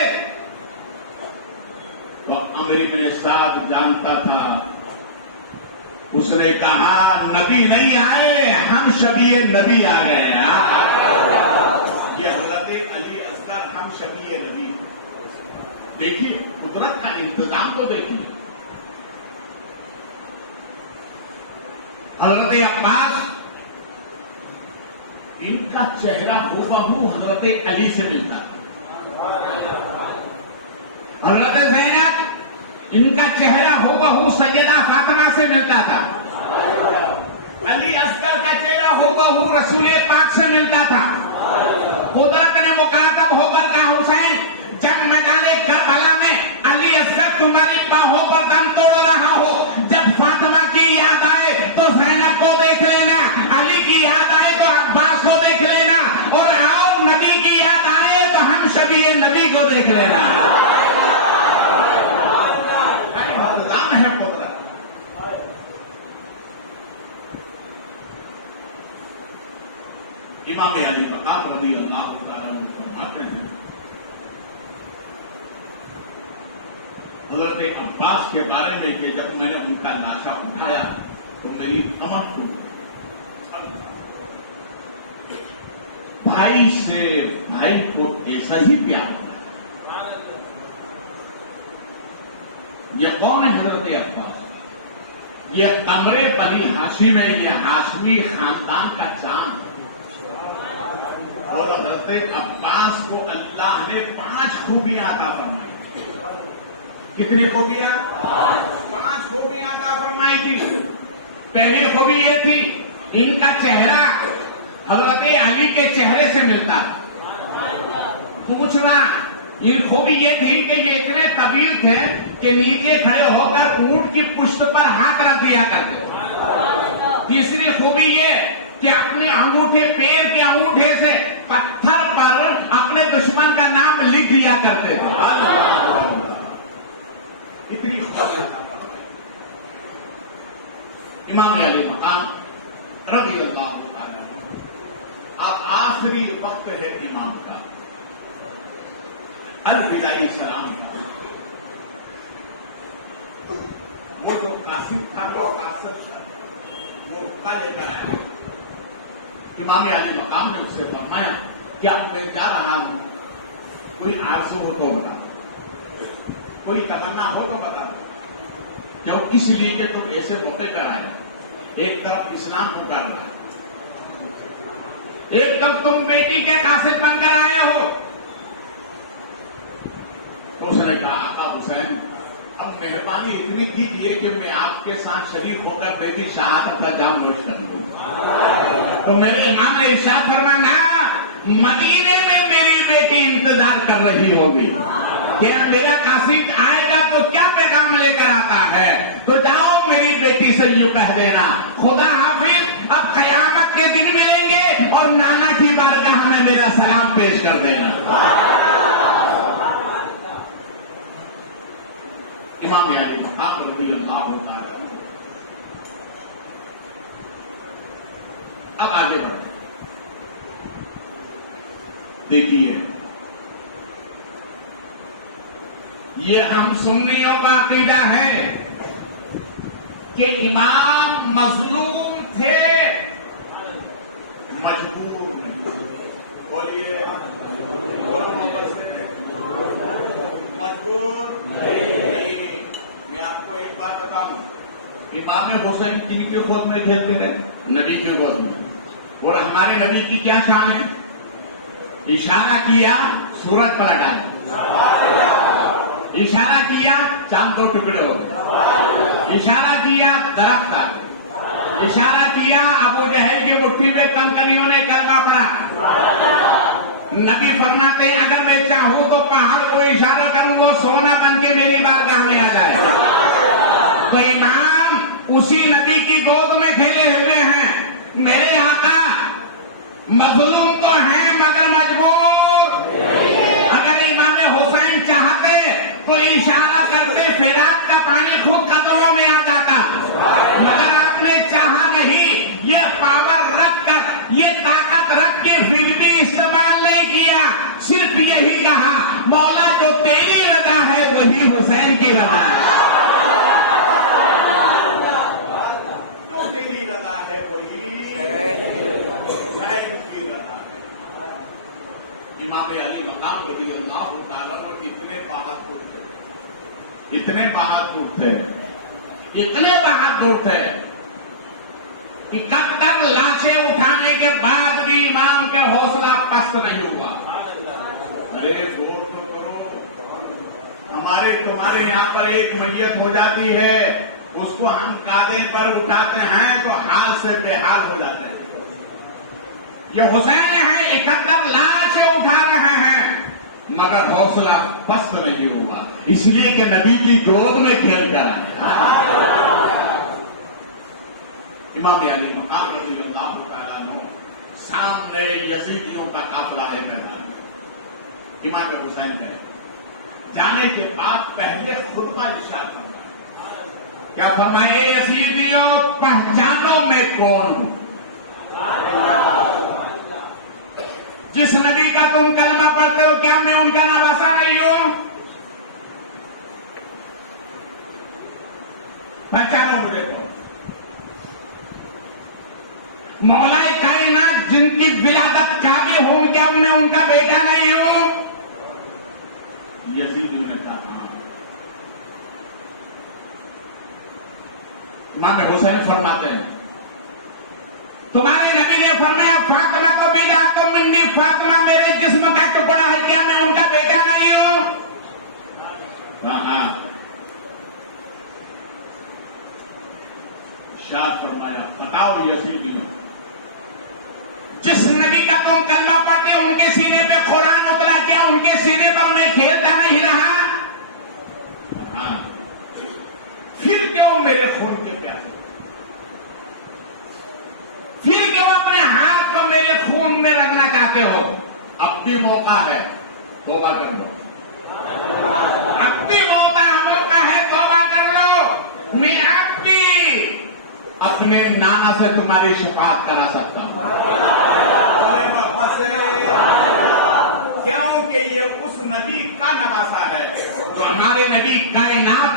تو امر بن سعد جانتا تھا, اس نے کہا نبی نہیں آئے ہم شبیہ نبی آ گئے. یہ حضرت علی اصغر ہم شبیہ نبی. دیکھیے قدرت کا انتظام تو دیکھیے. حضرت عباس ان کا چہرہ ہو حضرت علی سے ملتا تھا. حضرت زینب ان کا چہرہ ہو سیدہ فاطمہ سے ملتا تھا. علی اصغر کا چہرہ ہو رسول پاک سے ملتا تھا. قدرت نے مخاطب ہو کر کہا حسین جب میدان کربلا میں علی اصغر تمہاری باہوں پر دم توڑ رہا ہو, جب فاطمہ کی یاد آئے تو زینب کو دیکھ لینا, علی کی یاد آئے تو عباس کو دیکھ لینا, اور نبی کی یاد آئے تو ہم شبیہ نبی کو دیکھ لینا. ہے قدرت. امام علی مقام رضی اللہ تعالیٰ عنہ فرماتے ہیں حضرت عباس کے بارے میں کہ جب میں نے ان کا لاشا اٹھایا تو میری کمر ٹوٹ گئی. بھائی سے بھائی کو ایسا ہی پیار ہوتا ہے. یہ کون ہے حضرت عباس؟ یہ قمر بنی ہاشم ہے, یہ ہاشمی خاندان کا چاند ہے. اور حضرت عباس کو اللہ نے 5 خوبیاں عطا فرمائی. کتنی خوبیاں؟ 5 خوبیاں عطا فرمائی تھی. پہلی خوبی یہ تھی ان کا چہرہ حضرت علی کے چہرے سے ملتا ہے. پوچھنا ان خوبی یہ تھی کہ یہ اتنے طویل تھے کہ نیچے کھڑے ہو کر اونٹ کی پشت پر ہاتھ رکھ دیا کرتے. تیسری خوبی یہ کہ اپنے انگوٹھے پیر کے انگوٹھے سے پتھر پر اپنے دشمن کا نام لکھ دیا کرتے تھے. اتنی خوبی. امام علی مقام رضی اللہ تعالی. اب آخری وقت ہے امام کا. الوداعی السلام کا وہ جو قاصد تھا وہ قاصد تھا وہ رکا لے کر آیا. امام علی مقام نے اس سے فرمایا کہ اب میں جا رہا ہوں, کوئی آرزو ہو تو بتا دو, کوئی تمنا ہو تو بتا دو. کیوں اس لیے کہ تم ایسے موقع پر آئے, ایک طرف اسلام کو کاٹ رہا ہے, ایک طرف تم بیٹی کے قاصد بن کر آئے ہو. تو اس نے کہا آقا حسین اب مہربانی اتنی کیجیے کہ میں آپ کے ساتھ شریک ہو کر بیٹی شہادت کا جام نوش کر دوں. تو میرے امام نے ارشاد فرمایا مدینے میں میری بیٹی انتظار کر رہی ہوگی کہ میرا قاصد آئے گا تو کیا پیغام لے کر آتا ہے, تو جاؤ میری بیٹی سے یوں کہہ دینا خدا حافظ, اب قیامت کے دن ملیں گے اور نانا کی بارگاہ میں میرا سلام پیش کر دینا. امام علی مقام رضی اللہ تعالی. اب آگے بڑھتے دیکھیے, یہ ہم سنیوں کا عقیدہ ہے کہ امام مظلوم تھے, مجبور بولیے مجبور. میں آپ کو ایک بات بتاؤں, امام حسین کن کی گود میں کھیلتے رہے؟ نبی کی گود میں. اور ہمارے نبی کی کیا شان ہے؟ اشارہ کیا سورج پلٹ آیا, اشارہ کیا چاند دو ٹکڑے ہو گئے, اشارہ کیا درخت آ گئے, اشارہ کیا ابو جہل کی مٹھی میں کنکریوں نے کلمہ پڑھا. نبی فرماتے ہیں اگر میں چاہوں تو پہاڑ کو اشارہ کروں وہ سونا بن کے میری بارگاہ میں آ جائے. تو امام اسی نبی کی گود میں کھیلے ہوئے ہیں. میرے آقا مظلوم تو ہیں مگر مجبور. اگر امام حسین چاہتے تو اشارہ کرتے فراق کا پانی خود قدموں میں آ جاتا, مگر آپ نے چاہا نہیں. یہ پاور رکھ کر, یہ طاقت رکھ کے پھر بھی استعمال نہیں کیا, صرف یہی کہا مولا جو تیری رضا ہے وہی حسین کی رضا ہے. امام علی مقام رضی اللہ تعالیٰ اتنے بہادر تھے, اتنے بہادر تھے کہ 71 لاشیں اٹھانے کے بعد بھی امام کے حوصلہ پست نہیں ہوا. ارے غور تو کرو, ہمارے تمہارے یہاں پر ایک میت ہو جاتی ہے, اس کو ہم کاندھے پر اٹھاتے ہیں تو حال سے بے حال ہو جاتے ہیں. یہ حسین ہے 71 لاشیں اٹھا رہے ہیں مگر حوصلہ پست نہیں ہوا, اس لیے کہ نبی کی گود میں کھیل کر آئے. امام علی مقام رضی اللہ تعالیٰ عنہ سامنے یزیدیوں کا قافلہ لے کر آئے. امام حسین کہے جانے کے بعد پہلے خطبہ ارشاد کرتا, کیا فرمائے یزیدیوں پہچانو میں کون ہوں. جس نبی کا تم کلمہ پڑھتے ہو کیا میں ان کا نواسا نہیں ہوں؟ پہچانو مجھے تو. مولا کائنات جن کی ولادت چاہیے ہوں کیا میں ان کا بیٹا نہیں ہوں؟ یزید نے کہا ہاں. امام حسین فرماتے ہیں تمہارے نبی نے فرمایا فاطمہ کو بیٹا تو منی, فاطمہ میرے جسم کا ٹکڑا ہے, کیا میں ان کا بیٹا نہیں ہوں؟ ہاں. ارشاد فرمایا بتاؤ یزیدیوں جس نبی کا تم کلمہ پڑھتے ان کے سینے پہ قرآن اترا, کیا ان کے سینے پر میں کھیلتا نہیں رہا؟ ہاں. پھر کیوں میرے خون کے پیاسے, پھر کیوں اپنے ہاتھ کو میرے خون میں رگنا چاہتے ہو؟ اب بھی موقع ہے توبہ کر لو, اب بھی موقع ہے توبہ کر لو. میں اب بھی اپنے نانا سے تمہاری شفاعت کرا سکتا ہوں, کیونکہ یہ اس نبی کا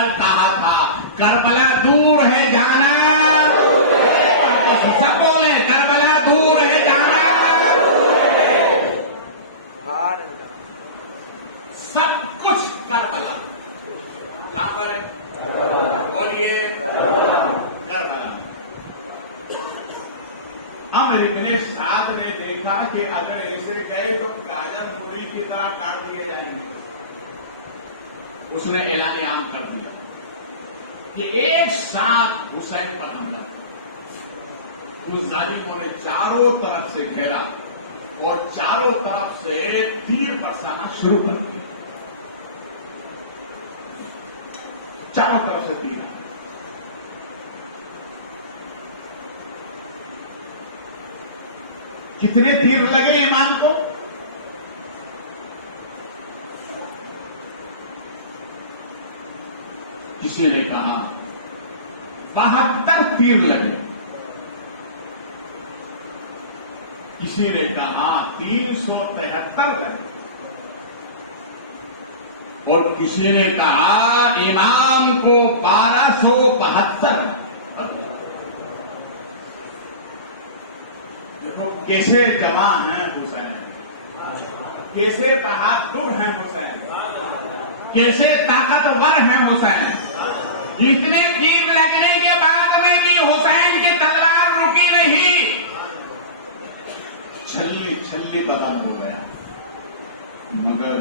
کل کہا تھا کربلا دور ہے جانا، سب بولے کربلا دور ہے جانا، سب کچھ کربلا، کہاں پر ہے؟ بولیے کربلا۔ امریکہ نے ساتھ نے دیکھا کہ اگر ایسے گئے تو گاجر پوری کی طرح کاٹ دیے جائیں گے، اس نے اعلان عام کر دیا کہ ایک ساتھ حسین پر حملہ۔ اس ظالموں نے چاروں طرف سے گھیرا اور چاروں طرف سے تیر برسانا شروع کر دیا، چاروں طرف سے تیر۔ کتنے تیر لگے امام کو؟ کسی نے کہا 72 تیر لگے، کسی نے کہا 373 لگے، اور کسی نے کہا امام کو 1272۔ دیکھو کیسے جوان ہیں حسین، کیسے بہادر ہیں حسین، کیسے طاقتور ہیں حسین۔ اتنے تیر لگنے کے بعد میں بھی حسین کی تلوار رکی نہیں، چھلی چھلی بدن ہو گیا۔ مگر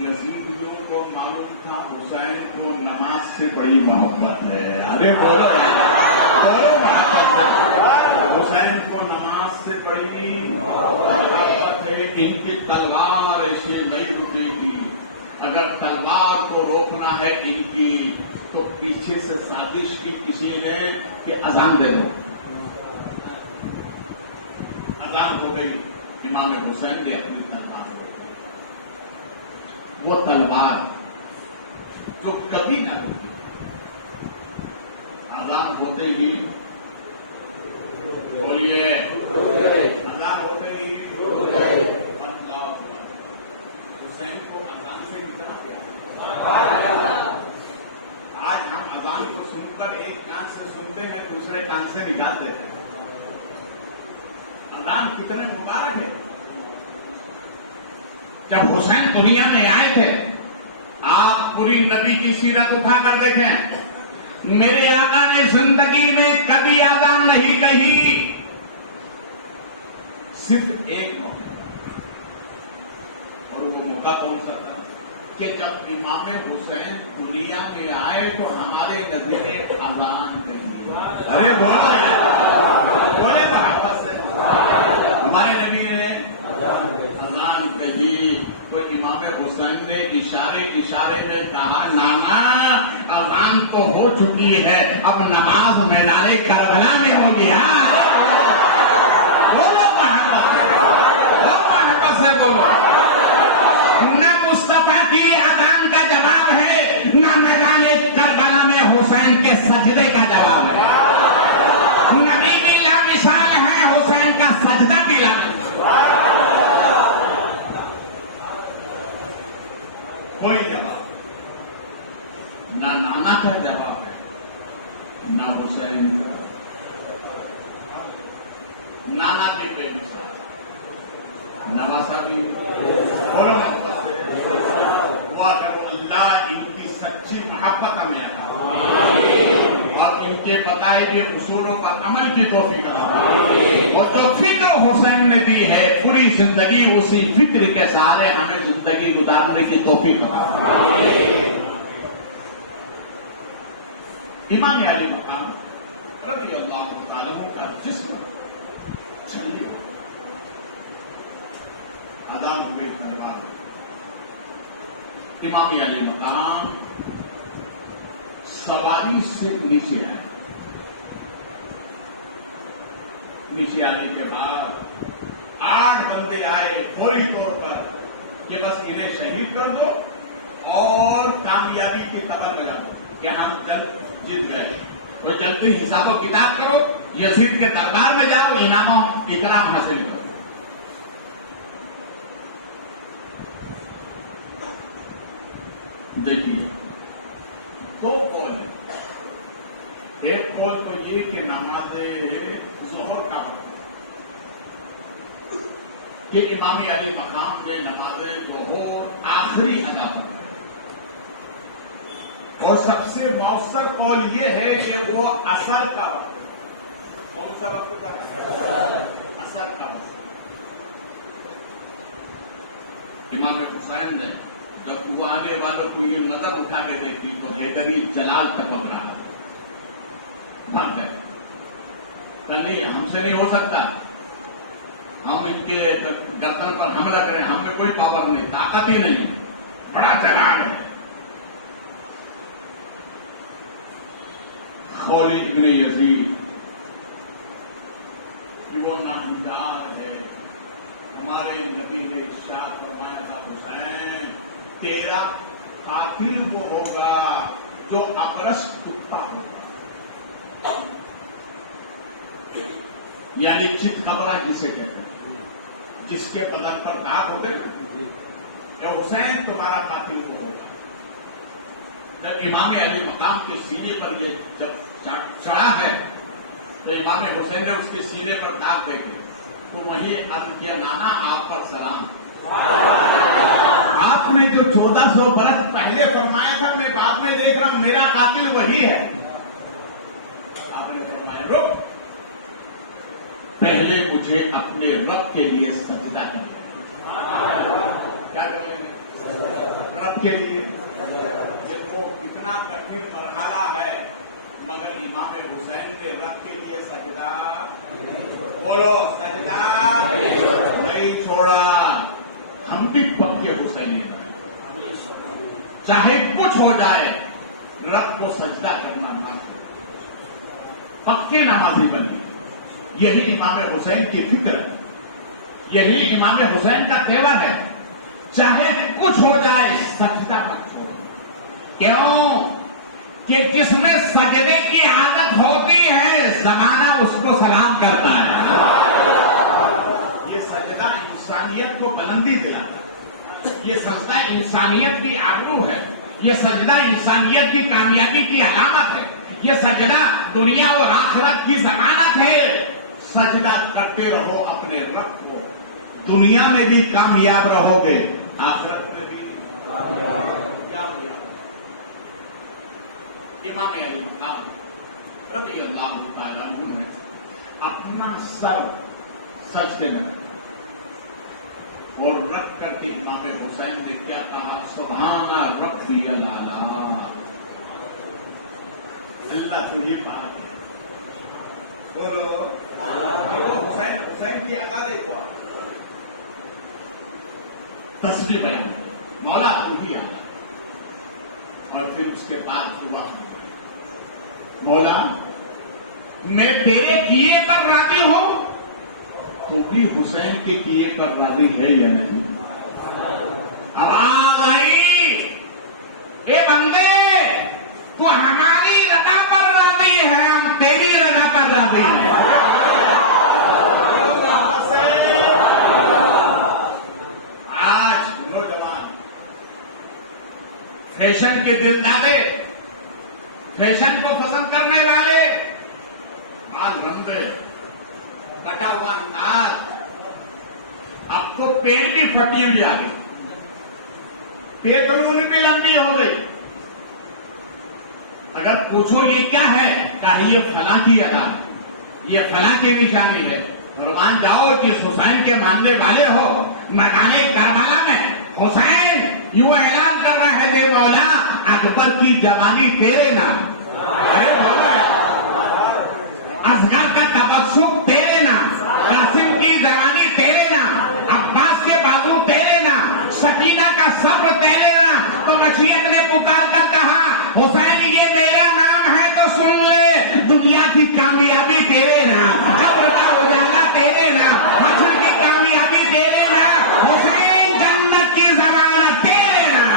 یزیدیوں کو معلوم تھا حسین کو نماز سے بڑی محبت ہے۔ ارے بولو بولو محبت سے، حسین کو نماز سے بڑی محبت ہے۔ ان کی تلوار ایسے نہیں رکے گی، اگر تلوار کو روکنا ہے ان کی تو پیچھے سے سازش کی کسی نے کہ اذان دے دو۔ اذان ہو گئی، امام حسین نے اپنی تلوار روکی، وہ تلوار جو کبھی نہ روکی۔ اذان ہوتے ہی بولیے، اذان ہوتے ہی حسین کو اذان سے نکلا دیا۔ آج ہم اذان کو سن کر ایک کان سے سنتے ہیں، دوسرے کان سے نکالتے ہیں۔ اذان کتنے مبارک ہے۔ جب حسین دنیا میں آئے تھے، آپ پوری نبی کی سیرت اٹھا کر دیکھیں، میرے آقا نے زندگی میں کبھی اذان نہیں کہی، صرف ایک موقع، اور وہ موقع کون سا تھا کہ جب امام حسین دنیا میں آئے تو ہمارے نبی نے اذان کہی۔ ارے بولے محبت سے، ہمارے نبی نے اذان کہی تو امام حسین نے اشارے میں کہا نانا اذان تو ہو چکی ہے، اب نماز میدان کربلا میں ہو گیا۔ بولو محبت سے بولو۔ نہ مصطفیٰ کی اذان کا جواب ہے، نہ میدان کربلا میں حسین کے سجدے کا جواب ہے۔ نبی بھی لامثال ہے، حسین کا سجدہ بھی لامثال۔ کوئی جواب نہ نانا کا جواب ہے، نہ حسین کا۔ نانا بھی بے مثال، نواسا بھی بولو وہ اگر اللہ ان کی سچی محبت ہمیں عطا اور ان کے بتائے گئے اصولوں پر عمل کی توفیق عطا، اور جو فکر حسین نے دی ہے پوری زندگی اسی فکر کے سہارے ہمیں زندگی گزارنے کی توفیق عطا۔ امام علی مقام رضی اللہ تعالیٰ عنہ کا جسم چھلی ہو، اذان کوئی دربار، امام علی مقام سواری سے نیچے آئے۔ نیچے آنے کے بعد 8 بندے آئے فوری طور پر کہ بس انہیں شہید کر دو اور کامیابی کی خبر بجا دو کہ ہم جلد جیت گئے۔ اور جلدی حساب و کتاب کرو، یزید کے دربار میں جاؤ، انعام و اکرام حاصل کرو۔ دیکھیے سمجھیے کہ نماز ظہر کا وقت کہ امام علی مقام نے نماز ظہر آخری ادا کر، اور سب سے مؤثر قول یہ ہے کہ وہ عصر کا وقت، کون سا وقت کا عصر کا وقت۔ امام حسین نے جب وہ آنے والوں کو یہ نظر اٹھا کے دیکھی تو حیدری جلال ٹپک رہا ہے، بھاگ گئے، کہ نہیں ہم سے نہیں ہو سکتا، ہم ان کے گردن پر حملہ کریں، ہم میں کوئی پاور نہیں، طاقت ہی نہیں، بڑا جلال ہے۔ خولی ابن یزید وہ نامدار ہے، ہمارے نبی نے ارشاد فرمایا تھا حسین تیرا قاتل وہ ہوگا جو ابرص کتا ہوگا، یعنی چت قبرہ جسے کہتے ہیں، جس کے بدن پر داغ ہوتے ہیں، یا حسین تمہارا قاتل وہ ہوگا۔ جب امام علی مقام کے سینے پر یہ جب چڑھا ہے تو امام حسین نے اس کے سینے پر داغ دیکھے تو وہی عرض کیا نانا آپ پر سلام، آپ نے جو 1400 برس پہلے فرمایا تھا میں بعد میں دیکھ رہا ہوں میرا قاتل وہی ہے۔ آپ نے فرمایا رک، پہلے مجھے اپنے رب کے لیے سجدہ کرنا، کیا کریں رب کے لیے، وہ کتنا کٹھن مرحلہ ہے، مگر امام حسین کے رب کے لیے سجدہ، بولو سجدہ نہیں چھوڑا۔ ہم بھی پکے حسینی ہیں، چاہے کچھ ہو جائے رب کو سجدہ کرنا نہ چھوڑو، پکے نمازی بنی۔ یہی امام حسین کی فکر ہے، یہی امام حسین کا تیور ہے، چاہے کچھ ہو جائے سجدہ مت چھوڑو۔ کیوں کہ جس میں سجدے کی عادت ہوتی ہے زمانہ اس کو سلام کرتا ہے۔ یہ سجدہ انسانیت کو بلندی دلاتا ہے، یہ سجدہ انسانیت کی آبرو ہے، یہ سجدہ انسانیت کی کامیابی کی علامت ہے، یہ سجدہ دنیا اور آخرت کی ضمانت ہے۔ سجدہ کرتے رہو اپنے رب کو، دنیا میں بھی کامیاب رہو گے، آخرت میں بھی کامیاب۔ امام علی مقام رضی اللہ تعالیٰ عنہ نے اپنا سر سجدے میں اور رکھ کر کے امام حسین نے کیا کہا، سبحان ربی الاعلی، اللہ تجھے پاک ہے، بولو حسین کی ادا دیکھو، تسبیح بیان مولا تو ہی آیا، اور پھر اس کے بعد دعا مولا میں تیرے کیے پر راضی ہوں، تو بھی حسین کے کیے پر راضی ہے یا نہیں؟ آواز آئی، اے بندے تو ہماری رضا پر راضی ہے، ہم تیری رضا پر راضی ہیں۔ آج نوجوان فیشن کے دل دادے، فیشن کو پسند کرنے والے، بال بندے، کٹا ہوا انداز، اب تو پیٹ کی پھٹی ہوئی آ گئی، پیٹرون بھی لمبی ہو گئی۔ اگر پوچھو یہ کیا ہے، کہا یہ فلاں کی ادا ہے، یہ فلاں کی نشانی ہے، اور مان جاؤ کہ حسین کے ماننے والے ہو، میدان کربلا میں حسین یوں اعلان کر رہے تھے، مولا اکبر کی جوانی تیرے نام، ارے مولا اصغر کا تبسم تیرے نام، قاسم کی جوانی تیرے نام، عباس کے بازو تیرے نام، سکینہ کا صبر تیرے نام۔ تو مشیت نے پکار کر کہا، حسین یہ میرا نام ہے تو سن لے، دنیا کی کامیابی تیرے نام، قبر کا اجالا تیرے نام، حشر کی کامیابی تیرے نام، حسین جنت کی ضمانت تیرے نام۔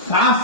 7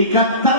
71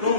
2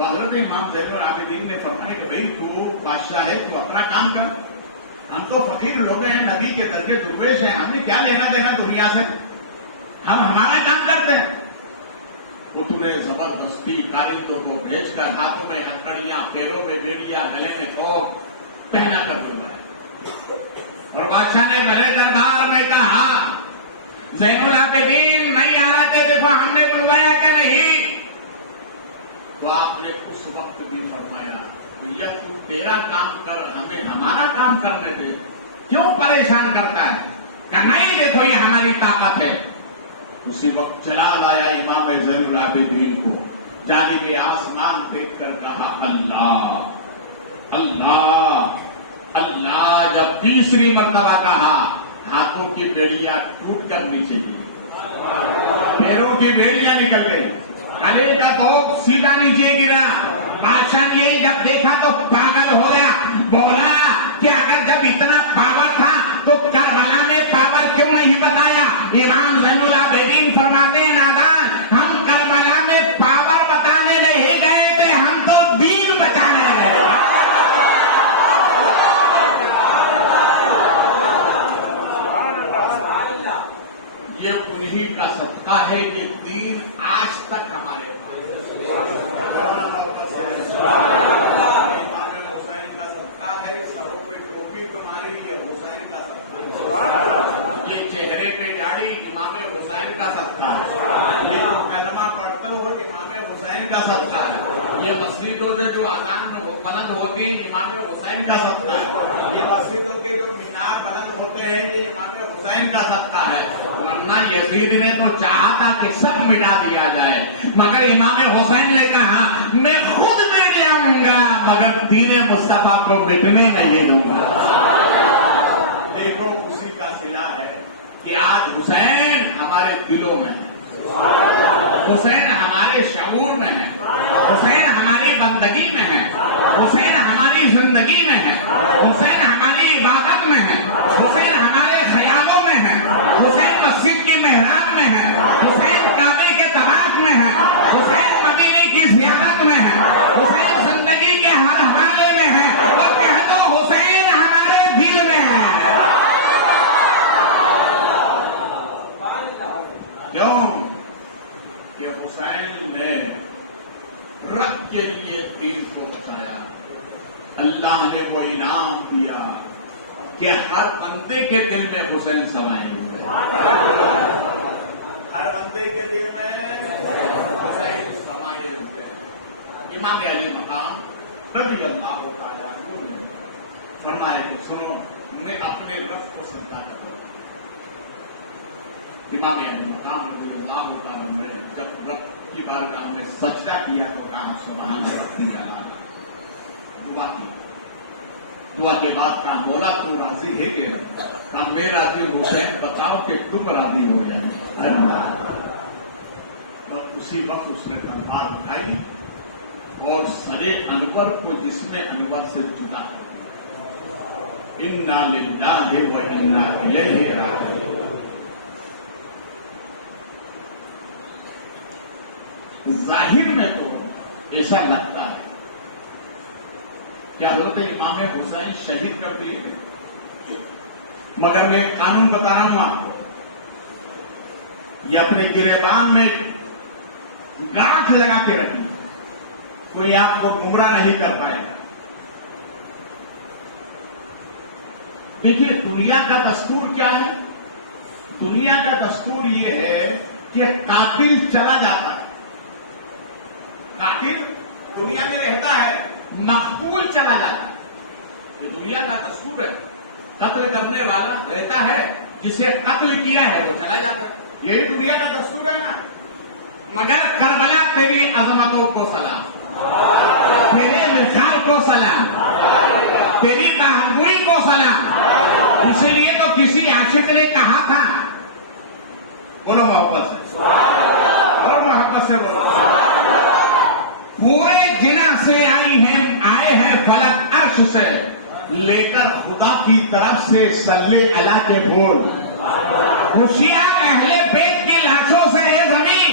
تو حضرت امام زین العابدین نے فرمایا کہ بھائی تو بادشاہ ہے، تو اپنا کام کر، ہم تو فقیر لوگ ہیں، نبی کے درجے درویش ہیں، ہمیں کیا لینا دینا دنیا سے، ہم ہمارا کام کرتے ہیں۔ وہ تمہیں زبردستی کارندوں کو بھیج کر ہاتھوں میں ہتھکڑیاں، پیروں میں بیڑیاں، گلے میں کوپ پہنا کر بلوایا، اور بادشاہ نے بھلے دربار میں کہا زین العابدین نہیں آ رہے تھے، دیکھو ہم نے بلوایا کہ نہیں؟ تو آپ نے اس وقت بھی فرمایا یا تم تیرا کام کر، ہمیں ہمارا کام کرنے دے، کیوں پریشان کرتا ہے؟ کہ نہیں دیکھو یہ ہماری طاقت ہے۔ اسی وقت چلا لایا امام زین العابدین کو، جانب آسمان دیکھ کر کہا اللہ اللہ اللہ۔ جب تیسری مرتبہ کہا، ہاتھوں کی بیڑیاں ٹوٹ کر نیچے گری، پیروں کی بیڑیاں نکل گئی، ارے کا تو سیدھا نیچے گرا۔ بادشاہ نے یہی جب دیکھا تو پاگل ہو گیا، بولا کہ اگر جب اتنا پاور تھا تو کربلا میں پاور کیوں نہیں بتایا؟ امام زین العابدین فرماتے ہیں نادان، ہم کربلا میں پاور بتانے نہیں گئے تھے، ہم تو دین بچانے گئے۔ یہ انہی کا صدقہ ہے کہ دین آج تک ہمارے یہ چہرے پہ داڑھی امام حسین کا صدقہ ہے، یہ کلمہ پڑھتے ہو امام حسین کا صدقہ ہے، یہ مسجدوں سے جو اذان بلند ہوتی ہے امام حسین کا صدقہ ہے، یہ مسجدوں کے جو مینار بلند ہوتے ہیں یہ امام حسین کا صدقہ ہے۔ ورنہ یزید نے تو چاہا تھا کہ سب مٹا دیا جائے، مگر امام حسین نے کہا میں خود مٹ جاؤں گا مگر دین مصطفیٰ کو مٹنے نہیں دوں گا۔ دیکھو اسی کا صلہ ہے کہ آج حسین ہمارے دلوں میں ہے، حسین ہمارے شعور میں ہے، حسین ہماری بندگی میں ہے، حسین ہماری زندگی میں ہے، حسین ہماری عبادت میں ہے، حسین ہمارے خیالوں میں ہے، حسین مسجد کی محراب میں ہے، حسین کعبے کے طواف میں ہے، حسین مدینے کی زیارت میں ہے، حسین زندگی کے ہر حوالے میں ہے، اور کہہ دو حسین ہمارے دل میں ہے۔ کیوں کہ حسین نے رب کے لیے دین کو بچایا، اللہ نے وہ انعام دیا کہ ہر بندے کے دل میں حسین سمائیں گے، ہر بندے کے دل میں حسین سمائیں گے۔ امام علی مقام رضی اللہ تعالیٰ عنہ فرمایا کہ سنو میں اپنے رب کو سجدہ کروں۔ امام علی مقام رضی اللہ تعالیٰ عنہ نے جب رب کی بارگاہ میں سجدہ کیا تو کہا سبحان ربی الاعلیٰ، دعا کی، دعا کے بعد کہا بولا تم راضی ہے کہ کہا میں راضی ہو گئے، بتاؤ کہ تم راضی ہو جائے۔ تو اسی وقت اس نے تلوار اٹھائی اور سرے انور کو جسم انور سے جدا کر دیا، انا للہ و انا الیہ راجعون۔ ظاہر میں تو ایسا لگتا ہے کہ حضرت امام حسین شہید کر دیے گئے، مگر میں ایک قانون بتا رہا ہوں آپ کو، یہ اپنے گریبان میں گانٹھ لگا کے رکھیے، کوئی آپ کو گمراہ نہیں کر پائے۔ دیکھیے دنیا کا دستور کیا ہے؟ دنیا کا دستور یہ ہے کہ قاتل چلا جاتا ہے، قاتل دنیا میں رہتا ہے، مقتول چلا جاتا ہے، یہ دنیا کا دستور ہے۔ قتل کرنے والا رہتا ہے، جسے قتل کیا ہے وہ چلا جاتا ہے، یہی دنیا کا دستور ہے نا۔ مگر کربلا تیری عظمتوں کو سلام، تیرے مثال کو سلام، تیری بہادری کو سلام۔ اسی لیے تو کسی عاشق نے کہا تھا، بولو محبت سے اور محبت سے بولو، پورے جنا سے آئے ہیں فلک عرش سے، لے کر خدا کی طرف سے صلی اللہ کے بول، ہوشیار اہل بیت کی لاشوں سے ہے زمین،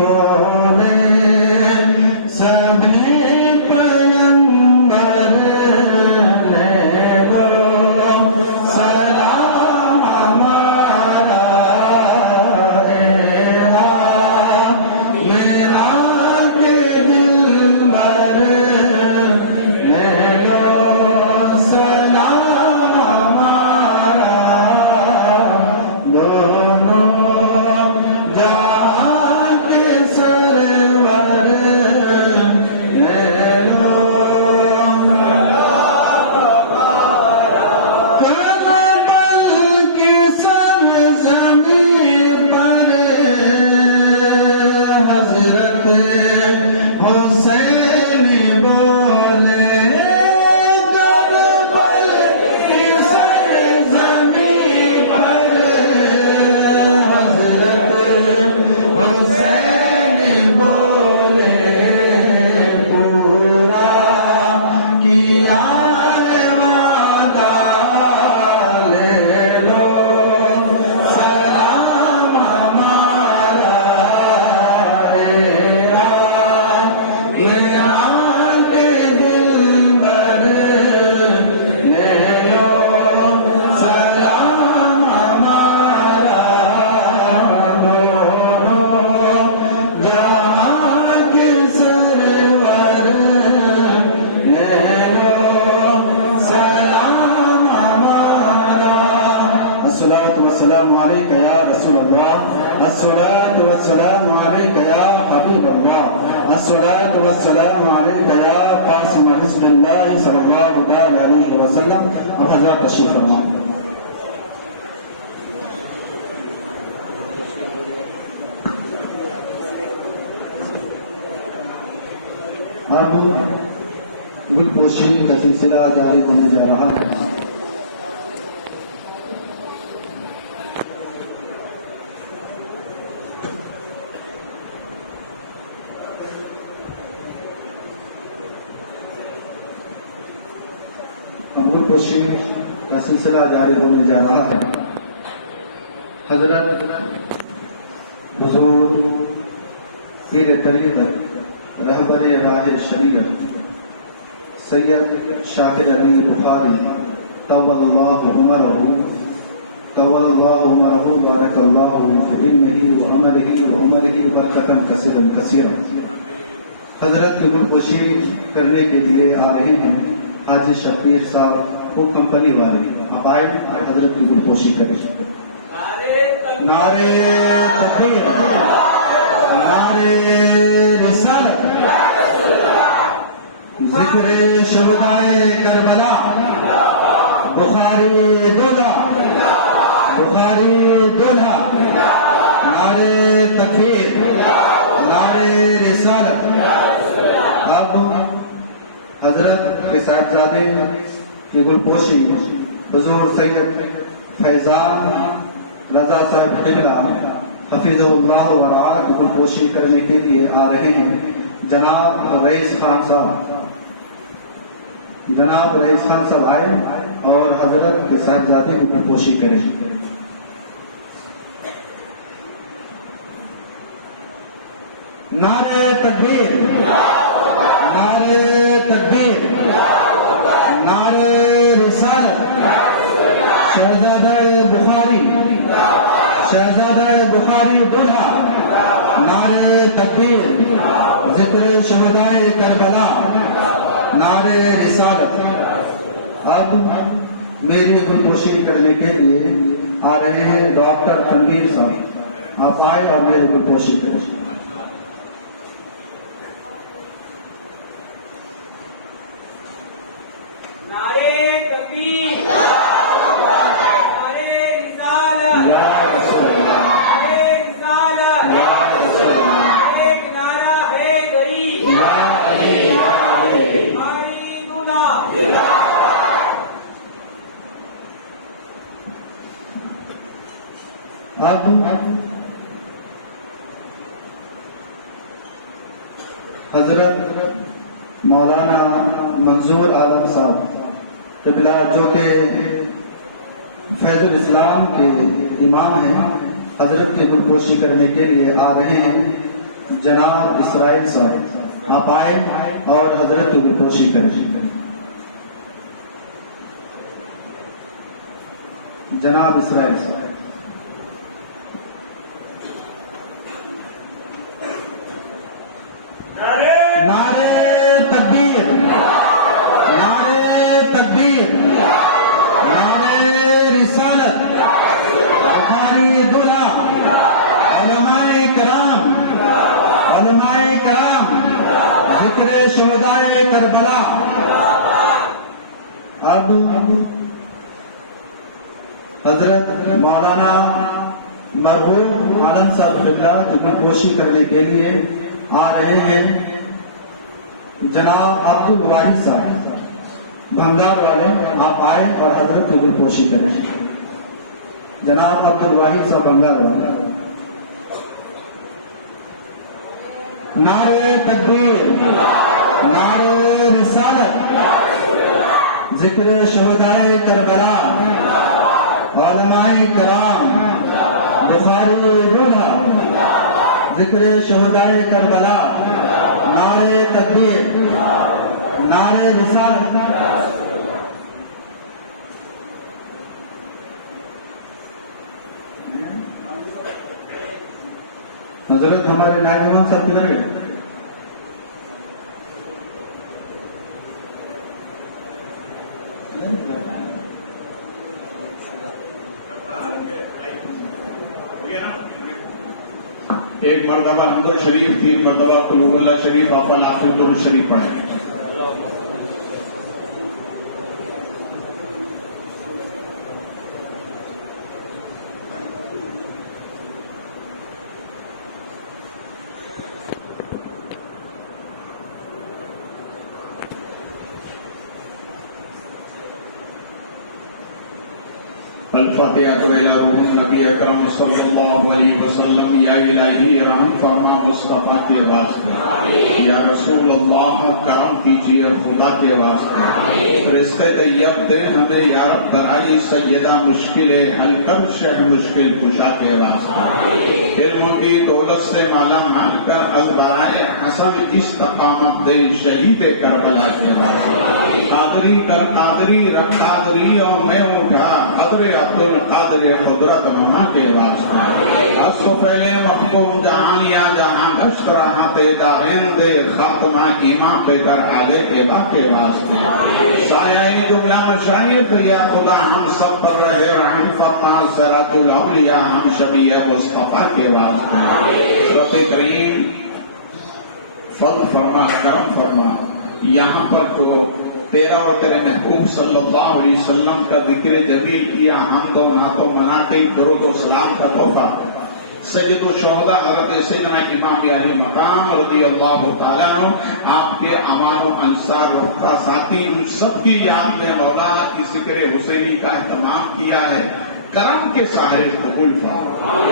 بولے سبھی پیغمبر لے لو سلام ہمارا میرا کے دل بر لے لو سلام ہمارا دونوں جہاں کے سرور لے لو کربل کی سرزمین پر حضرت حسین بولے کربل کی سرزمین پر حضرت حسین بولے پورا کیا ہے وعدہ لے لو سلام ہمارا میرا کے دل بر لے لو سلام ہمارا دونوں جہاں کے سرور لے لو سلام ہمارا الصلاة والسلام علیک یا رسول اللہ الصلاة والسلام علیک یا حبیب اللہ الصلاة والسلام علیک یا قاسم رسول اللہ صلی اللہ تعالی علیہ وسلم اب حضرات تشریف فرمائیں اب خودپوشی کا سلسلہ جاری ہونے جا رہا ہے خودپوشی کا سلسلہ جاری ہونے جا رہا ہے حضرت حضور پیر طریقت رہبر راہ شریعت سید شافع علی بخاری طول اللہ عمرہ بارک اللہ فی علمہ وعملہ برکتا کثیرا کثیرا حضرت کی خودپوشی کرنے کے لیے آ رہے ہیں حاجی شفیق صاحب وہ کمپنی والے آپ آئے حضرت کی خودپوشی کریں نعرے تکبیر نعرے رسالت ذکر شہدائے کربلا بخاری دولہا نعرے تکبیر نعرے رسالت اب حضرت کے صاحبزادے کی گلپوشی حضور سید فیضان رضا صاحب قبلہ حفظہ اللہ ورعاہ کی گلپوشی کرنے کے لیے آ رہے ہیں جناب رئیس خان صاحب آئے اور حضرت کے صاحبزادے کی گلپوشی کریں نعرے تکبیر نعرے رسالت شہزادہ بخاری دولہا نعرے تکبیر ذکر شہدائے کربلا نعرے رسالت اب میری خودپوشی کرنے کے لیے آ رہے ہیں ڈاکٹر تنویر صاحب آپ آئے اور میری خودپوشی کریں اب حضرت مولانا منظور عالم صاحب قبلہ جو کہ فیض الاسلام کے امام ہیں حضرت کی گلپوشی کرنے کے لیے آ رہے ہیں جناب اسرائیل صاحب آپ آئے اور حضرت کی گلپوشی کریں. جناب اسرائیل صاحب. نعرے تکبیر، نعرے تکبیر، نعرے رسالت. بخاری دولہ، علماء کرام، علماء کرام، ذکر شہدائے کربلا. اب حضرت مولانا مرحوم عالم صاحب قبلہ گلپوشی کرنے کے لیے آ رہے ہیں. جناب عبد الواحد صاحب بھنگار والے آپ آئے اور حضرت کی گلپوشی کریں. جناب عبد الواحد صاحب بھنگار والے. نعرے تکبیر، نعرے رسالت، ذکر شہدائے کربلا. علماء کرام، بخاری دولہ، ذکر شہدائے کربلا. نعرے تکبیر، نعرے رسالت. حضرت ہمارے نائب امام صاحب کدھر گئے؟ ایک مرتبہ نمبر شریف، 3 مرتبہ قلوب اللہ شریف، آپ آخر درود شریف پڑھیں. الفاتحہ الی روح النبی اکرم صلی اللہ علیہ وسلم. یا الہی رحم فرما مصطفیٰ کے واسطے، یا رسول اللہ کرم کیجیے خدا کے واسطے. رزق طیب دے ہمیں یا رب، برائی سیدہ مشکل حل کر، شہ مشکل کشا کے واسطے. علم کی دولت سے مالا مال کر، البرائے حسن استقامت دے شہید کربلا کے واسطے. قادری کر قادری، رکھ قادری اور میں اٹھا قدر عبد القادر قدرت ماں کے واسطے. از تو پہلے مختوم جہاں یا جہاں گشت رہا تے دارین دے، خاتمہ ایمان پہ کر آلے ابا کے واسطے. سایہ جملہ مشایخ یا خدا ہم سب پر رہے رحم فرما. سراج الاولیاء ہم شبیہ مصطفیٰ کے واسطے. رب کریم فضل فرما، کرم فرما. یہاں پر جو تیرا اور تیرے محبوب صلی اللہ علیہ وسلم کا ذکر جمیل کیا، ہم تو نہ تو مناتے درود و سلام کا تحفہ سید الشہداء حضرت سیدنا امام علی مقام رضی اللہ تعالیٰ عنہ، آپ کے امان و انصار رفتہ ساتھی، ان سب کی یاد میں مولانا کی ذکر حسینی کا اہتمام کیا ہے. کرم کے سہارے قبول فرما،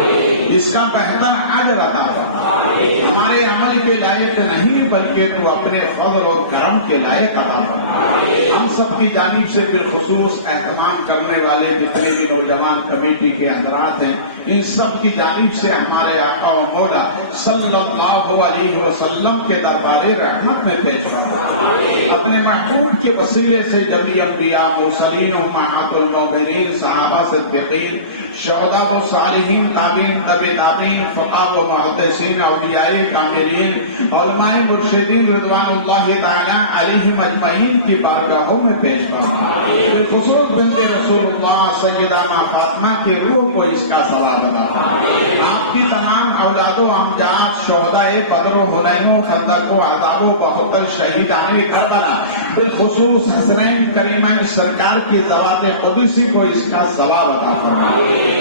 اس کا بہتر اجر عطا فرما. ہمارے عمل کے لائق نہیں بلکہ تو اپنے فضل اور کرم کے لائق عطا فرما. ہم سب کی جانب سے بالخصوص اہتمام کرنے والے جتنے بھی نوجوان کمیٹی کے حضرات ہیں، ان سب کی جانب سے ہمارے آقا و مولا صلی اللہ علیہ وسلم کے دربار رحمت میں پیش فرما. اپنے محبوب کے وسیلے سے جمی انبیاء، مرسلین، امہات المؤمنین، صحابہ صدیقین، شہداء و صالحین، تابعین، تبع تابعین، فقہاء و محدثین، اولیاء کاملین، علماء مرشدین رضوان اللہ تعالی علیہم اجمعین کی بارگاہوں میں پیش فرما. بالخصوص بنت رسول اللہ سیدہ ماں فاطمہ کے روح کو اس کا ثواب عطا فرما. آپ کی تمام اولاد و امجاد، شہداء بدر و حنین و خندق و عذاب و بہتر شہیدان کربلا، بالخصوص حسنین کریمین سرکار کی ذوات قدسی کو اس کا ثواب عطا فرما.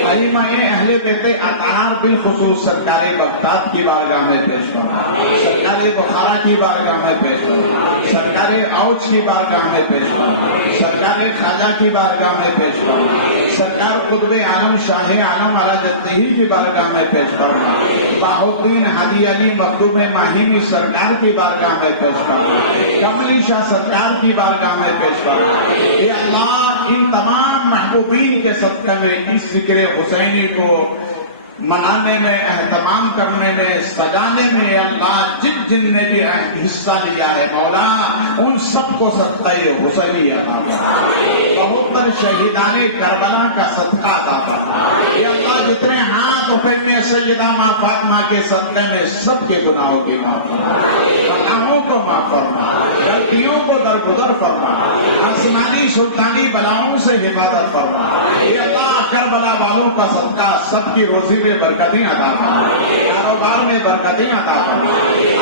ائمہ اہل بیت اطہار بالخصوص سرکار بغداد کی بارگاہ میں پیش فرما، سرکار بخارا کی بارگاہ میں پیش فرما، سرکار اوج کی بارگاہ میں پیش فرما، سرکار خواجہ کی بارگاہ میں پیش فرما، سرکار قطب عالم شاہ عالم علی جدہ کی بارگاہ میں پیش فرما، بہاء الدین ہادی علی مخدوم ماہمی سرکار کی بارگاہ میں پیش فرما، کملی شاہ سرکار کی بارگاہ میں پیش فرما. اے اللہ، ان تمام محبوبین کے صدقہ میں اس ذکر حسینی کو منانے میں، اہتمام کرنے میں، سجانے میں اللہ جن نے بھی حصہ لیا ہے مولا ان سب کو صدقہ حسینی عطا فرما، 72 شہیدان کربلا کا صدقہ عطا فرما۔ یہ اللہ جتنے ہاتھ اٹھے سیدہ ماں فاطمہ کے صدقے میں سب کے گناہوں کی معاف فرما، خطاؤں کو معاف فرما، غلطیوں کو درگزر فرما، آسمانی سلطانی بلاؤں سے حفاظت فرما۔ یہ اللہ کربلا والوں کا صدقہ سب کی روزی میں برکتیں عطا فرما، کاروبار میں برکتیں عطا فرما،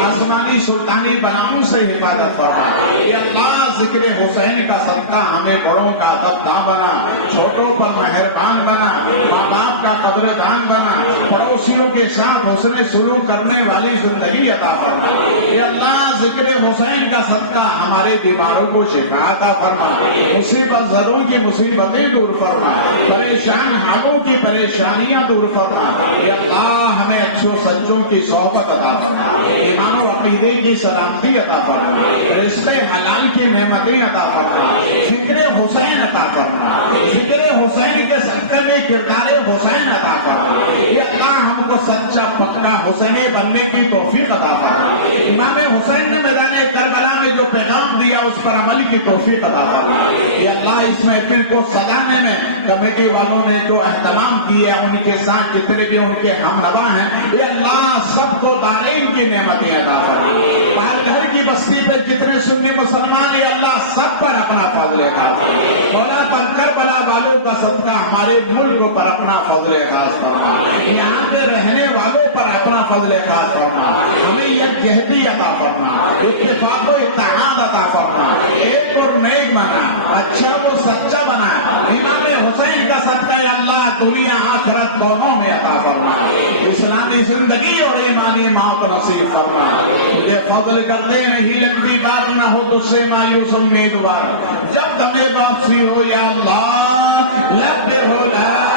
آسمانی سلطانی بلاؤں سے حفاظت فرما۔ یہ اللہ ذکر حسین کا صدقہ ہمیں بڑوں کا ادب بنا، چھوٹوں پر مہربان بنا، ماں باپ کا قدر دان بنا، پڑوسیوں کے ساتھ حسن سلوک کرنے والی زندگی عطا فرما۔ یہ اللہ ذکر حسین کا صدقہ ہمارے بیماروں کو شفا عطا فرما، مصیبت زدوں کی مصیبتیں دور فرما، پریشان حالوں کی پریشانیاں دور فرما۔ یہ اللہ ہمیں اچھوں سچوں کی صحبت عطا فرما، ایمان و عقیدے کی سلامتی عطا فرما، رزق حلال کی نعمتیں عطا فرما، ذکر حسین عطا فرما، ذکر حسین کے صدقے میں کردار حسین عطا فرما۔ یہ اللہ ہم کو سچا پکا حسینی بننے کی توفیق عطا فرما۔ امام حسین نے میدان کربلا میں جو پیغام دیا اس پر عمل کی توفیق عطا فرما۔ یہ اللہ اس محفل کو سجانے میں کمیٹی والوں نے جو اہتمام کیا ان کے ساتھ جتنے بھی ان کے ہمنوا ہیں یہ اللہ سب کو دارین کی نعمتیں عطا فرما۔ باہر گھر کی بستی پہ جتنے سنی مسلمان یہ اللہ سب پر اپنا فضل خاص فرما۔ مولا پر کربلا والوں کا صدقہ ہمارے ملک پر اپنا فضل خاص فرما، یہاں پہ رہنے والوں پر اپنا فضل خاص فرما، ہمیں یکجہتی عطا فرما، اتفاق و اتحاد عطا فرما، ایک اور نیک بنا، اچھا وہ سچا بنا۔ امام حسین کا صدقہ یا اللہ دنیا آخرت دونوں میں عطا فرما، اسلامی زندگی اور ایمانی موت نصیب فرما۔ مجھے فضل کرتے نہیں لمبی بات نہ ہو تجھ سے مایوس امیدوار، جب دمے واپسی ہو یا اللہ لب ہو لا